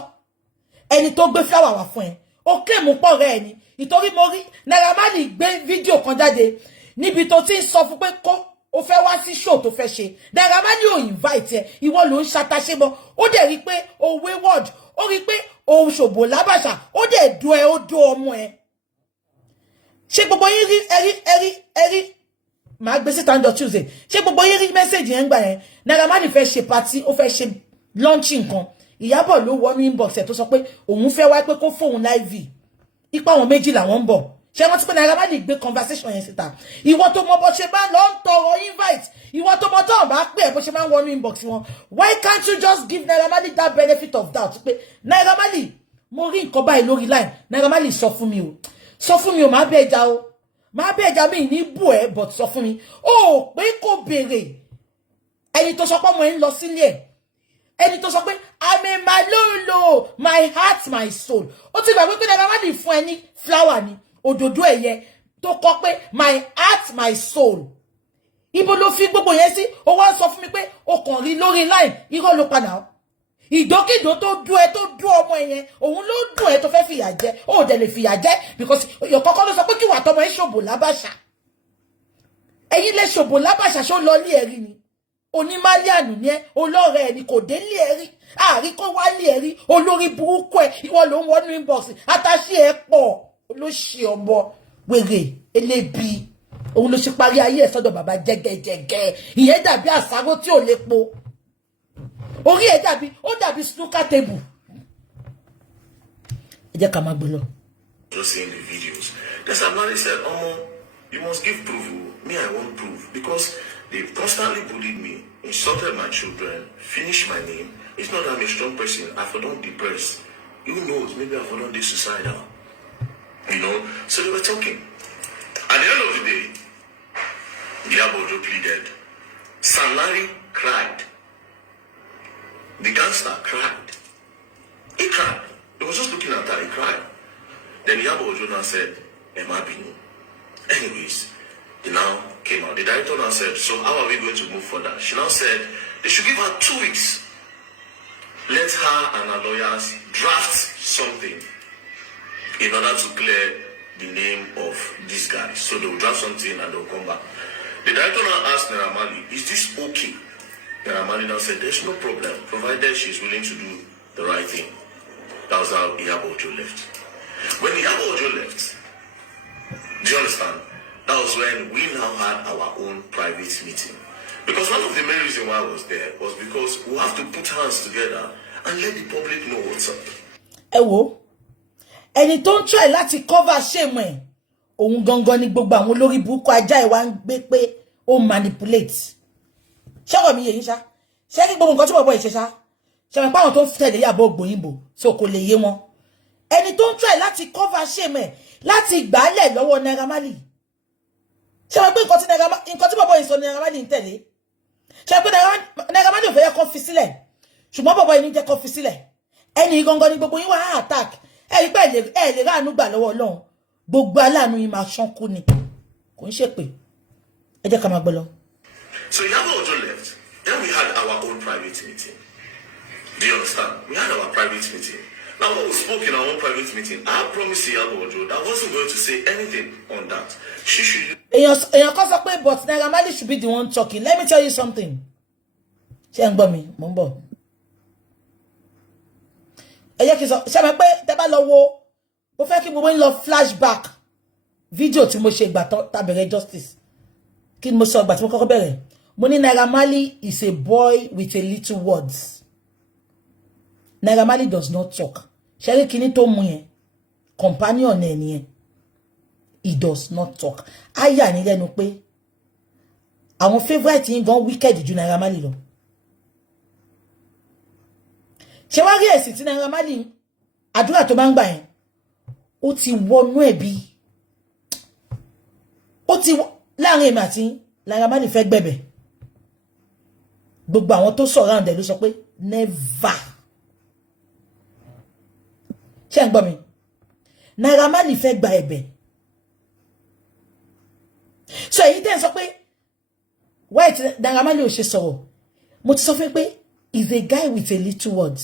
Ẹni tó gbé flower wá fún ẹ. Ó claim pọ̀ rẹ̀ ni. Ìtorí mo rí Naira Marley gbé fídíò kan jáde. Níbi tó ti ń sọ fún pé kó o fẹ́ wá sí show tó fẹ́ ṣe. Naira Marley ò invite ẹ. Ìwọ ló ń ṣàtàṣe mọ́. Ó dẹ̀ rí pé o wayward. Ó rí pé o ṣòbò lábàṣà. Ó dẹ̀ dó ẹ, ó dó ọmọ ẹ. Ṣé gbogbo yín rí ẹ̀rí màá gbé síta on Tuesday. Ṣé gbogbo yín rí message yẹn gbà yẹn? Naira Marley fẹ́ ṣe party, ó fẹ́ ṣe launching kan. Ìyábọ̀ ló wọ ní inbox ẹ̀ tó sọ pé òun fẹ́ wá pé kó fóun live. Ipa wọn méjì làwọn ń bọ̀. Ṣé wọ́n ti pé Naira Marley gbé conversation yẹn síta? Ìwọ tó mọ bó ṣe bá lọ ń tọrọ invite. ìwọ tó mọ tó bá pè bó ṣe máa ń wọnú inbox wọn. Why can't you just give Naira Marley that benefit of doubt? Pé Naira Marley mo rí nǹkan báyìí lórí line. Naira Marley sọ fún mi o. Sọ fún mi o, má bẹ ẹja o. Má bẹ ẹja mi ní bù ẹ but sọ fún mi. O pé kò béèrè. Ẹni tó sọ pé mo ń lọ sílé ẹ̀. Ẹni tó sọ pé I'm a malolo, my heart, my soul. Ó ti gbàgbé pé Naira Marley fún ẹ ní flower ni, òdòdó ẹ̀yẹ tó kọ pé my heart, my soul. Ibo ló fi gbogbo yẹn sí? Ó wá sọ fún mi pé ó kàn rí lórí line, irọ́ ló padà. Ìdókìdó tó dú ẹ tó dú ọmọ yẹn, òun ló dùn ẹ tó fẹ́ fìyà jẹ. Ó dẹ̀ lè fìyà jẹ because kọ́kọ́ ló sọ pé kí wà tọmọ ẹ ṣòbò lábàṣà. Ẹ̀yin lè ṣòbò lábàṣà ṣó lọ lé ẹ̀rí ni. Onímálíànù ni ẹ, olóore ẹ ni kò dé lé ẹ̀rí. Àrí kó wá lé ẹ̀rí, olórí burúkú ẹ, ìwọ ló ń wọnú inbox, àtàṣe ẹ pọ̀, olóṣì ọmọ wèrè elébi. Òun ló ṣe parí ayé ẹ̀ sọ́dọ̀ bàbá jẹ́gẹ́jẹ́gẹ́. Ìyẹn dàbí àsáró tí ò lè po. Orí ẹ̀ dàbí, ó dàbí snooker table. Ẹ jẹ́ ká máa gbé lọ. Just seeing the videos. The Samari said, you must give proof. Me, I won't prove. Because they constantly bullied me, insulted my children, finished my name. It's not that I'm a strong person. I've done depressed. Who knows? Maybe I've done this suicidal. You know? So they were talking. At the end of the day, Iyabo Ojo pleaded. Sam Larry cried. The gangster cried. He cried. He was just looking at her. He cried. Then Iyabo Ojo now said, Emma Binu. Anyways, he now came out. The director now said, so how are we going to move further? She now said, they should give her 2 weeks. Let her and her lawyers draft something in order to clear the name of this guy. So they'll draft something and they'll come back. The director now asked Naira Marley, is this okay? Naira Marley now said, there's no problem, provided she's willing to do the right thing. That was how Iyabo Ojo left. When Iyabo Ojo left, do you understand? That was when we now had our own private meeting. Because one of the main reasons why I was there was because we have to put hands together and let the public know what's up. Ẹ wo, ẹni tó ń try láti cover shame ẹ̀, òun gangan ni gbogbo àwọn olórí burúkú ajá ẹ̀ wá ń gbé pé ó manipulate. Ṣé ọ̀rọ̀ mi yé yín ṣá? Ṣé kí gbogbo nǹkan tí bọ̀bọ̀ ìṣe ṣá? Ṣé mo pa àwọn tó ń tẹ̀lé Ìyábọ̀ Ògbóyìnbó so kò lè yé wọn. Ẹni tó ń try láti cover shame ẹ̀ láti gbálẹ̀ lọ́wọ́ Naira Marley. Ṣé mo pé nǹkan tí bọ̀bọ̀ ìsọ Naira Marley ń tẹ̀lé? Ṣé pé Naira Marley ò fẹ́ yẹ kó fi sílẹ̀? Ṣùgbọ́n bọ̀bọ̀ yìí ní jẹ́ kó fi sílẹ̀. Ẹni gangan ni gbogbo yín wá attack. Ẹ rí pé ẹ lè ráàánú gbà lọ́wọ́ Ọlọ́run. Gbogbo aláàánú yín máa ṣánkú ni. Kò ń ṣépè. Ẹ jẹ́ ká máa gbé lọ. So Iyabo Ojo left. Then we had our own private meeting. Do you understand? We had our private meeting. Now, when we spoke in our own private meeting, I promised Iyabo Ojo that I wasn't going to say anything on that. She should. Èèyàn kan sọ pé but Naira Marley should be the one talking. Let me tell you something. Ṣé ń gbọ́ mi? Mo ń bọ̀. Ẹ jẹ́ kí n sọ, ṣé mo pé tẹ́ bá lọ wo, mo fẹ́ kí gbogbo yín lọ flashback video tí mo ṣe ìgbà tá bẹ̀rẹ̀ justice. Kí ni mo sọ ìgbà tí mo kọ́kọ́ bẹ̀rẹ̀? Mo ní Naira Marley is a boy with a little words. Naira Marley does not talk. Ṣé rí kíní tó mú yẹn? Companion ẹ̀ nìyẹn. He does not talk. Aya ni lẹ́nu pé àwọn favorite yín gan wicked ju Naira Marley lọ. Ṣé wá rí èsì tí Naira Marley àdúrà tó bá ń gbà yẹn? Ó ti wọnú ẹ̀bi. Ó ti láàrin èmi àti Naira Marley fẹ́ gbẹ̀bẹ̀. Gbogbo àwọn tó surround ẹ̀ ló sọ pé never. Ṣé ń gbọ́ mi? Naira Marley fẹ́ gba ẹ̀bẹ̀. So èyí tẹ́ ń sọ pé why tí Naira Marley ò ṣe sọ̀rọ̀? Mo ti sọ fún pé he's a guy with a little words.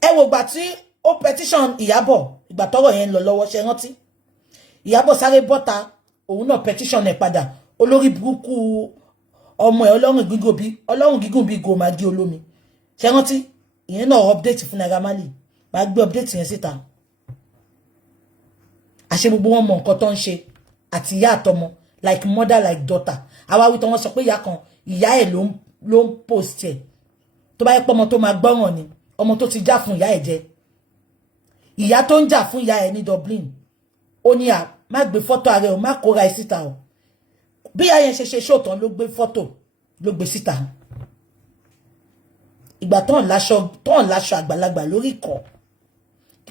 Ẹ wo gbà tí ó petition Ìyábọ̀ ìgbà tọ́rọ̀ yẹn lọ lọ́wọ́ ṣe rántí. Ìyábọ̀ sáré bọ́ta òun náà petition ẹ̀ padà. Olórí burúkú ọmọ ẹ̀ ọlọ́run gígùn bí gòmàgí olómi. Ṣé rántí? Ìyẹn náà update fún Naira Marley. Màá gbé update yẹn síta. Àṣẹ gbogbo wọn mọ nǹkan tó ń ṣe àti ìyá àtọmọ like mother like daughter. Àwa wí tán wọ́n sọ pé ìyá kan ìyá ẹ̀ ló ń post ẹ̀. Tó bá yẹ pé ọmọ tó máa gbọ́ràn ni ọmọ tó ti jà fún ìyá ẹ̀ jẹ. Ìyá tó ń jà fún ìyá ẹ̀ ní Dublin ó ní à má gbé photo are o má kóra ẹ síta o bí ayen ṣe show tán ló gbé photo ló gbé síta ìgbà ton láṣọ àgbàlagbà lórí ko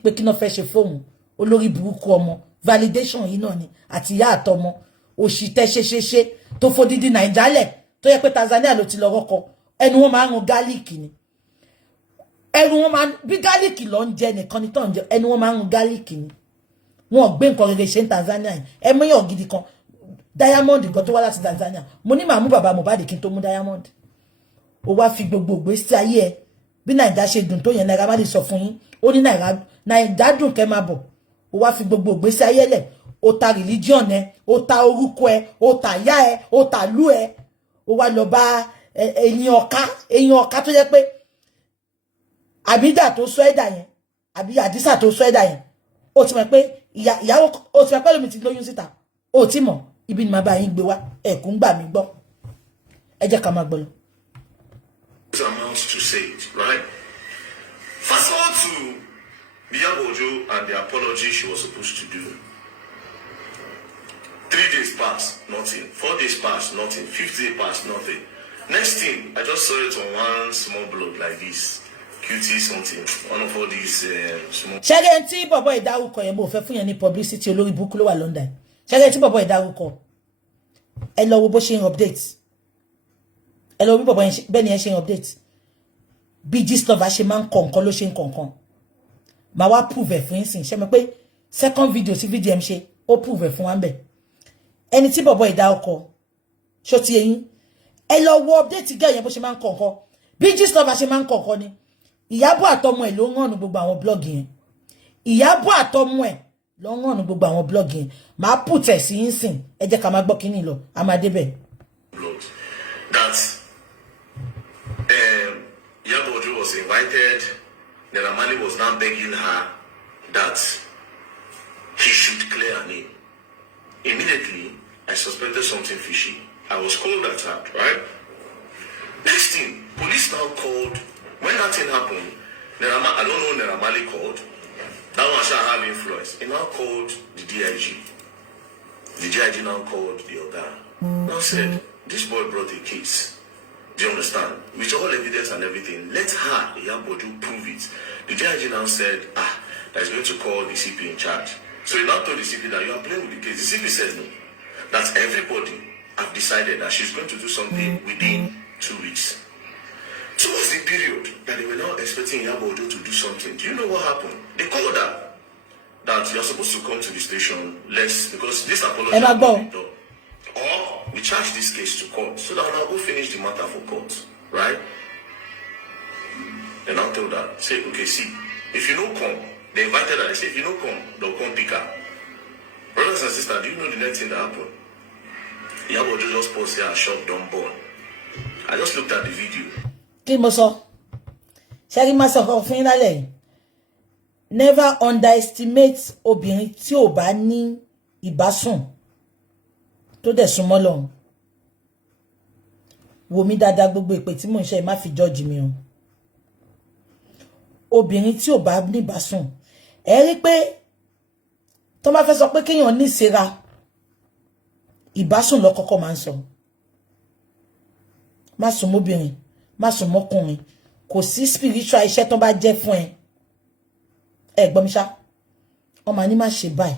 pé kí no fẹ́ ṣe fóun olórí burúkú ọmọ validation yìí náà ni àti ìyá àtọmọ òṣì tẹ́ ṣe tó fodidi Naijale tó yẹ pé Tanzania ló ti lọ rọkọ ẹnu wọn máa ń run garlic ni ẹnu wọn máa bí garlic ló ń jẹ nìkan ni tó ń jẹ ẹnu wọn máa ń run garlic ni wọn gbé nǹkan rere ṣe ní Tanzania ẹ mẹyàn gidi kan Diamond gan tó wá láti Tanzania mo ní màá mú bàbá Mohbad kí n tó mú Diamond ó wá fi gbogbo ìgbésí ayé ẹ bí Naija ṣe dùn tó yẹn Naira Marley sọ fún yín ó ní Naija dùn kẹ́ máa bọ̀ ó wá fi gbogbo ìgbésí ayé lẹ̀ ó ta religion ẹ ó ta orúkọ ẹ ó ta ìyá ẹ ó ta ìlú ẹ ó wá lọ bá ẹ̀yin ọ̀ká tó jẹ́ pé àbídà tó sọ ẹ̀dà yẹn àbí àdísà tó sọ ẹ̀dà yẹn ó ti mọ̀ pé ìyàwó ó ti mọ̀ pé lómi ti lóyún síta ó ti mọ̀ ibi ni màá bá yín gbé wá ẹ̀kún gbà mí gbọ́ ẹ jẹ́ ká máa gbọ́ lọ. Amounts to say it, right? Fast forward to Iyabo Ojo and the apology she was supposed to do. 3 days passed, nothing. 4 days passed, nothing. 5th day passed, nothing. Next thing, I just saw it on one small blog like this. QT something. One of all these small... Ṣẹ́gẹ́ tí bọ̀bọ̀ ìdárúkọ yẹn mo fẹ́ fún yẹn ní publicity olórí burúkú ló wà London. Ṣẹ́gẹ́ tí bọ̀bọ̀ ìdárúkọ. Ẹ lọ wo bó ṣe ń update. Ẹ lọ wo bí bọ̀bọ̀ yẹn bẹ́ẹ̀ ni ẹ ṣe ń update. Bí Gistlover ṣe máa ń kọ nǹkan ló ṣe ń kọ nǹkan. Màá wá prove ẹ̀ fún yín sìn. Ṣé mo pé second video tí VDM ṣe ó prove ẹ̀ fún wa ń bẹ̀. Ẹni tí bọ̀bọ̀ ìdárúkọ ṣó ti yín. Ẹ lọ wo update gẹ́ yẹn bó ṣe máa ń kọ nǹkan. Bí Gistlover ṣe máa ń kọ nǹkan ni. Ìyábọ̀ àtọmọ ẹ̀ ló ń ràn gbogbo àwọn blog yẹn. Ìyábọ̀ àtọmọ ẹ̀ ló ń ràn gbogbo àwọn blog yẹn. Màá put ẹ̀ sí yín sìn. Ẹ jẹ́ ká máa gbọ́ kíní lọ. A máa débẹ̀. That Iyabo Ojo was invited. Naira Marley was now begging her that he should clear her name. Immediately, I suspected something fishy. I was called that out, right? Next thing, police now called. When that thing happened, I don't know Naira Marley called. That one shall have influence. He now called the DIG. The DIG now called the Oga. Now said, this boy brought a case. Do you understand? With all evidence and everything, let her, Iyabo Ojo, prove it. The DIG now said, that is going to call the CP in charge. So he now told the CP that you are playing with the case. The CP said no. That everybody have decided that she's going to do something within 2 weeks. Towards the period that they were now expecting Iyabo Ojo to do something, do you know what happened? They called her that you're supposed to come to the station, because this apology has been done. Or we charge this case to court so that I'll go finish the matter for court, right? And I'll tell that, say, okay, see, if you don't come, they invited her, they say, if you don't come, they'll come pick her. Brothers and sisters, do you know the next thing that happened? Iyabo Ojo just posted her shop done born. I just looked at the video. Kí mo sọ? Ṣé kí n máa sọ kan fún yín lálẹ́ yìí? Never underestimate obìnrin tí ò bá ní ìbásùn tó dẹ̀ súnmọ́ Ọlọ́run. Wò mí dáadáa gbogbo ìpè tí mò ń ṣe má fi judge mi o. Obìnrin tí ò bá ní ìbásùn. Ẹ rí pé tó bá fẹ́ sọ pé kéèyàn ní ìsera ìbásùn ló kọ́kọ́ máa ń sọ. Má sùn mọ́bìnrin, má sùn mọ́kùnrin. Kò sí spiritual iṣẹ́ tó bá jẹ́ fún ẹ. Ẹ gbọ́ mi ṣá. Wọ́n máa ní má ṣe báyìí,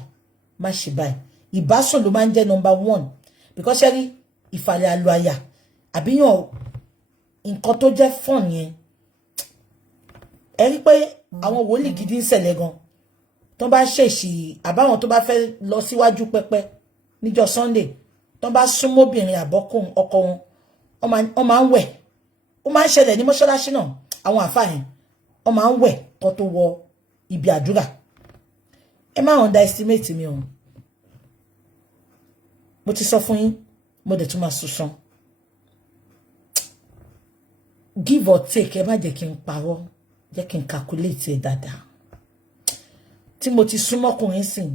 má ṣe báyìí. Ìbásùn ló máa ń jẹ́ number 1 because ṣe rí ìfàlẹ̀ àlọ́ àyà àbíyàn nǹkan tó jẹ́ fun yẹn. Ẹ rí pé àwọn wòlíì gidi ń ṣẹlẹ̀ gan. Tó bá ṣèṣì àbáwọn tó bá fẹ́ lọ síwájú pẹpẹ níjọ́ Sunday tó bá súnmọ́ obìnrin àbọ́kùn ọkọ wọn wọ́n máa ń wẹ̀. Ó máa ń ṣẹlẹ̀ ní mọ́ṣáláṣí náà àwọn àfáà yẹn wọ́n máa ń wẹ̀ kó tó wọ ibi àdúrà. Ẹ má underestimate mi o. Mo ti sọ fún yín, mo dẹ̀ tún máa sùsàn. Give or take, ẹ má jẹ́ kí n parọ́, jẹ́ kí n calculate ẹ dáadáa. Tí mo ti súnmọ́kùnrin sìn,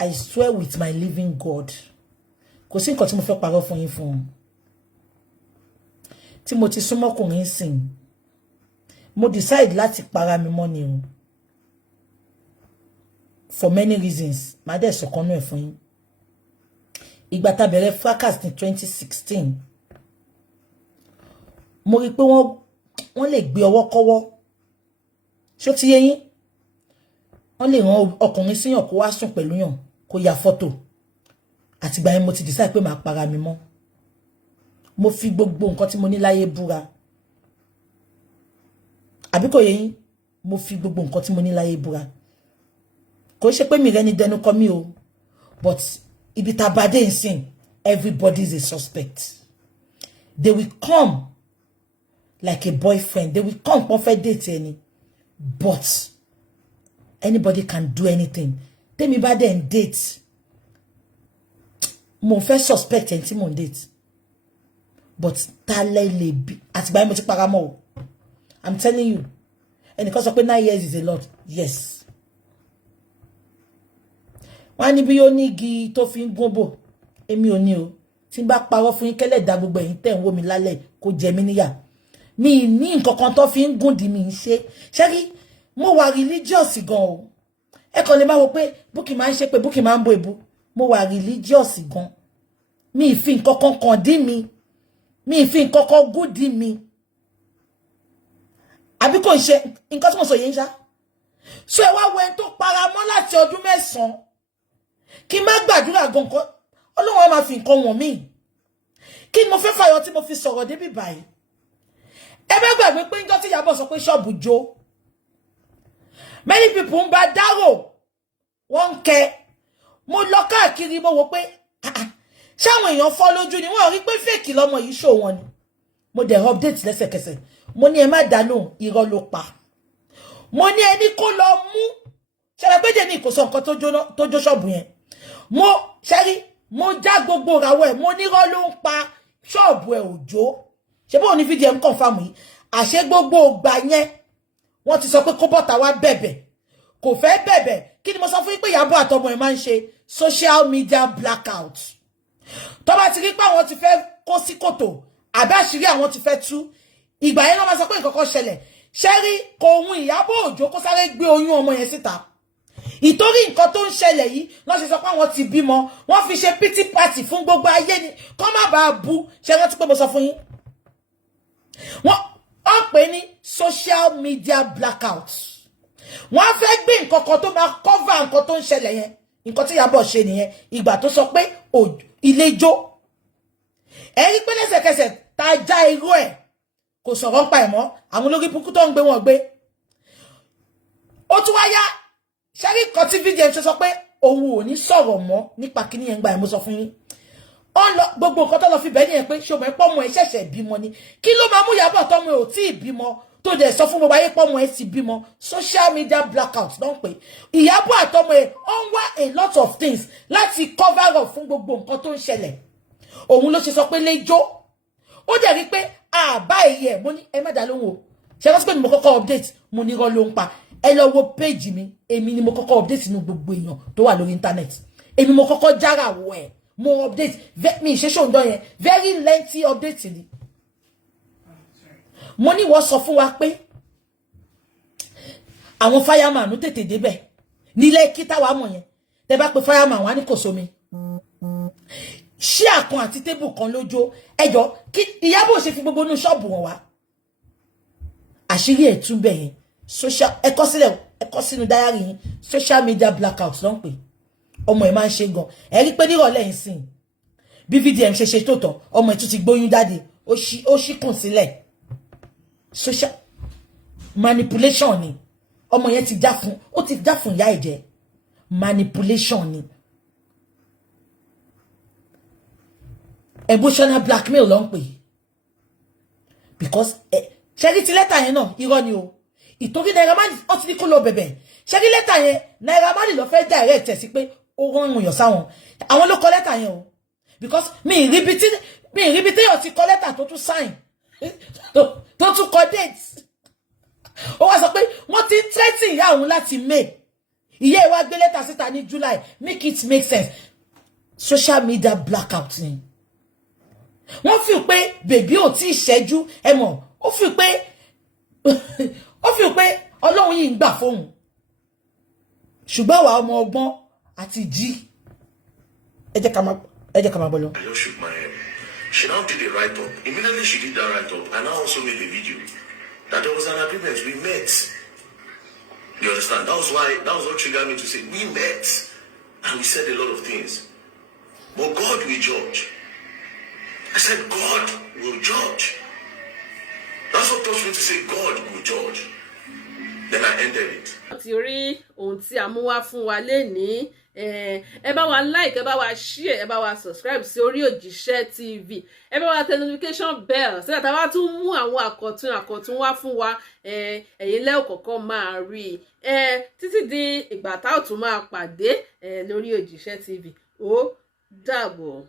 I swear with my living God. Kò sí nǹkan tí mo fẹ́ parọ́ fún yín fún. Tí mo ti súnmọ́kùnrin sìn, mo decide láti para mi mọ́ ni o. for many reasons má dẹ̀ sọ kan nú ẹ̀ fún yín. Ìgbà tá bẹ̀rẹ̀ fracas ní 2016 mo rí pé wọ́n lè gbé ọwọ́ kọ́wọ́ ṣó ti yé yín wọ́n lè rán ọkùnrin síyàn kó wá sùn pẹ̀lú yàn kó ya fọ́tò àtìgbà yẹn mo ti decide pé màá para mi mọ́ mo fi gbogbo nǹkan tí mo ní láyé búra àbí kò yé yín mo fi gbogbo nǹkan tí mo ní láyé búra kò ṣe pé mi rẹ́ni dẹnu kọ mí o but ibi tá bá dé nsìn everybody is a suspect. They will come like a boyfriend. They will come perfect date any. But anybody can do anything. Tell me about them date. Mo fẹ́ suspect ẹni tí mo date. But tale le bi àtìgbà yẹn mo ti para mọ́ o. I'm telling you. And because of 9 years is a lot. Yes. Wọ́n ní bí ó ní igi tó fi ń gúnbò. Èmi ò ní o. Tí n bá parọ́ fún yín kẹ́lẹ̀ dá gbogbo ẹ̀yin tẹ́ ń wò mí lálẹ́ kó jẹ mí níyà. Mi ní nǹkan kan tó fi ń gùn di mi ń ṣe. Ṣẹ́rí mo wà religious gan o. Ẹ kàn lè máa wò pé Bukky máa ń ṣe pé Bukky máa ń bó ebu. Mo wà religious gan. Mi fi nǹkan kan kan dí mi. Mi fi nǹkan kan gùn dí mi. Àbí kò ṣe nǹkan tí mo sọ yẹn ṣá. So ẹ wá wo ẹni tó para mọ́ láti ọdún 9. Kí má gbàdúrà gan kan. Ọlọ́run máa fi nǹkan wọ̀n mí. Kí mo fẹ́ fàyọ tí mo fi sọ̀rọ̀ débi báyìí. Ẹ bá gbàgbé pé nǹkan tí Ìyábọ̀ sọ pé ṣọ́ọ̀bù jó. Many people ń bá dárò. Wọ́n ń kẹ́. Mo lọ káàkiri mo wò pé ṣáwọn èèyàn fọ́ lójú ni wọ́n rí pé fake lọ́mọ yìí show wọn ni. Mo dẹ̀ update lẹ́sẹ̀kẹsẹ̀. Mo ní ẹ má dánú irọ́ ló pa. Mo ní ẹni kó lọ mú. Ṣẹlẹ̀ pé dé ní kò sọ nǹkan tó jó ṣọ́ọ̀bù yẹn. Mo ṣẹ́rí mo já gbogbo ràwọ̀ ẹ̀ mo nírọ́ ló ń pa ṣọ́ọ̀bù ẹ̀ òjò. Ṣé bó ní fídíò ń confirm yìí àṣẹ gbogbo ògbà yẹn wọ́n ti sọ pé kó bọ́ta wá bẹ̀bẹ̀ kò fẹ́ bẹ̀bẹ̀ kí ni mo sọ fún yín pé Ìyábọ̀ àtọmọ ẹ̀ máa ń ṣe social media blackout tó bá ti rí pé àwọn ti fẹ́ kó sí kòtò àbí àṣírí àwọn ti fẹ́ tú ìgbà yẹn ló máa sọ pé nǹkan kan ṣẹlẹ̀ ṣẹ́rí kò ohun Ìyábọ̀ Òjó kó sáré gbé oyún ọmọ yẹn síta ìtorí nǹkan tó ń ṣẹlẹ̀ yìí lọ́n ṣe sọ pé àwọn ti bímọ wọ́n fi ṣe pity party fún gbogbo ayé ni kọ́ má bàa bú ṣe rántí pé mo sọ fún yín wọ́n pè ní social media blackout wọ́n fẹ́ gbé nǹkan kan tó máa cover nǹkan tó ń ṣẹlẹ̀ yẹn nǹkan tí Ìyábọ̀ ṣe nìyẹn ìgbà tó sọ pé ilé jó ẹ rí pé lẹ́sẹ̀kẹsẹ̀ tá a já irú ẹ̀ kò sọ̀rọ̀ ń pa ẹ̀ mọ́ àwọn olórí burúkú tó ń gbé wọn gbé ó tún wá yá ṣẹ́rí kan tí fídíò ṣe sọ pé òun ò ní sọ̀rọ̀ mọ́ nípa kíní yẹn gbà ẹ̀ mo sọ fún yín gbogbo nǹkan tó lọ fi bẹ́ẹ̀ nìyẹn pé ṣé o mọ̀ ẹ́ pọ́mọ ẹ ṣẹ̀ṣẹ̀ bímọ ni kí ló máa mú Ìyábọ̀ tọ́mọ ẹ ò tí ì bímọ tó dẹ̀ sọ fún gbogbo ayé pọ́mọ ẹ ti bímọ social media blackout ló ń pè Ìyábọ̀ àtọmọ ẹ ó ń wá a lot of things láti cover up fún gbogbo nǹkan tó ń ṣẹlẹ̀ òun ló ṣe sọ pé léjó ó dẹ̀ rí pé àbá ẹ̀yẹ mo ní ẹ má dá lóhùn o ṣe lọ́sí pé mo kọ́kọ́ update mo ní rọ́ ló ń pa ẹ lọ wo page mi èmi ni mo kọ́kọ́ update nínú gbogbo èèyàn tó wà lórí internet èmi mo kọ́kọ́ jára wọ ẹ̀ mo update mi ìṣẹ́ṣọ́ ǹdọ́ yẹn very lengthy update ni mo ní wọ́n sọ fún wa pé àwọn fireman ló tètè débẹ̀ nílé kíta wa mọ̀ yẹn tẹ́ bá pe fireman wá ní kò sómi ṣí àkàn àti tébù kan lójó ẹjọ́ kí Ìyábọ̀ ṣe fi gbogbo inú ṣọ́ọ̀bù wọn wá àṣírí ẹ̀ tún bẹ̀ yẹn social ẹ̀kọ́ sílẹ̀ ẹ̀kọ́ sínú diary yín social media blackout ló ń pè ọmọ ẹ̀ máa ń ṣe gan ẹ rí pé nírọ̀lẹ́ yìí sìn bí VDM ṣe tó tán ọmọ ẹ̀ tún ti gbóyún jáde ó ṣíkùn sílẹ̀ social manipulation ni ọmọ yẹn ti já fún ìyá ẹ̀ jẹ manipulation ni emotional blackmail ló ń pè because ṣẹ́rí ti lẹ́tà yẹn náà irọ́ ni o ìtorí Naira Marley ó ti ní kó lọ bẹ̀bẹ̀ ṣẹ́rí lẹ́tà yẹn Naira Marley ló fẹ́ direct ẹ̀ sí pé ó rán ìròyìn sáwọn àwọn ló kọ lẹ́tà yẹn o because mi ìríbi téèyàn ti kọ lẹ́tà tó tún sign tó tún kọ date ó wá sọ pé wọ́n ti ń threaten ìyá òun láti May ìyá ẹ̀ wá gbé lẹ́tà síta ní July make it make sense social media blackout ni wọ́n fi pé bèbí ò tí ì ṣẹ́jú ẹ mọ̀ ó fi pé Ọlọ́run yìí ń gbà fóun ṣùgbọ́n àwa ọmọ ọgbọ́n àti jí ẹ jẹ́ ká máa bọ́ lọ. I just shook my head. She now did a write-up. Immediately she did that write-up, and I also made a video that there was an agreement. We met. You understand? That was what triggered me to say we met, and we said a lot of things. But God will judge. I said God will judge. That's what touched me to say God will judge. Then I ended it. Ti rí ohun tí a mú wá fún wa lénìí, ẹ bá wa like, ẹ bá wa share, ẹ bá wa subscribe sí Orí Òjíṣẹ́ TV, ẹ bá wa tẹ notification bell so that a bá tún mú àwọn àkọ̀tun wá fún wa, ẹ̀yin lẹ́ ò kọ́kọ́ máa rí títí di ìgbà tá ò tún máa pàdé lórí Òjíṣẹ́ TV. Ó dàbọ̀.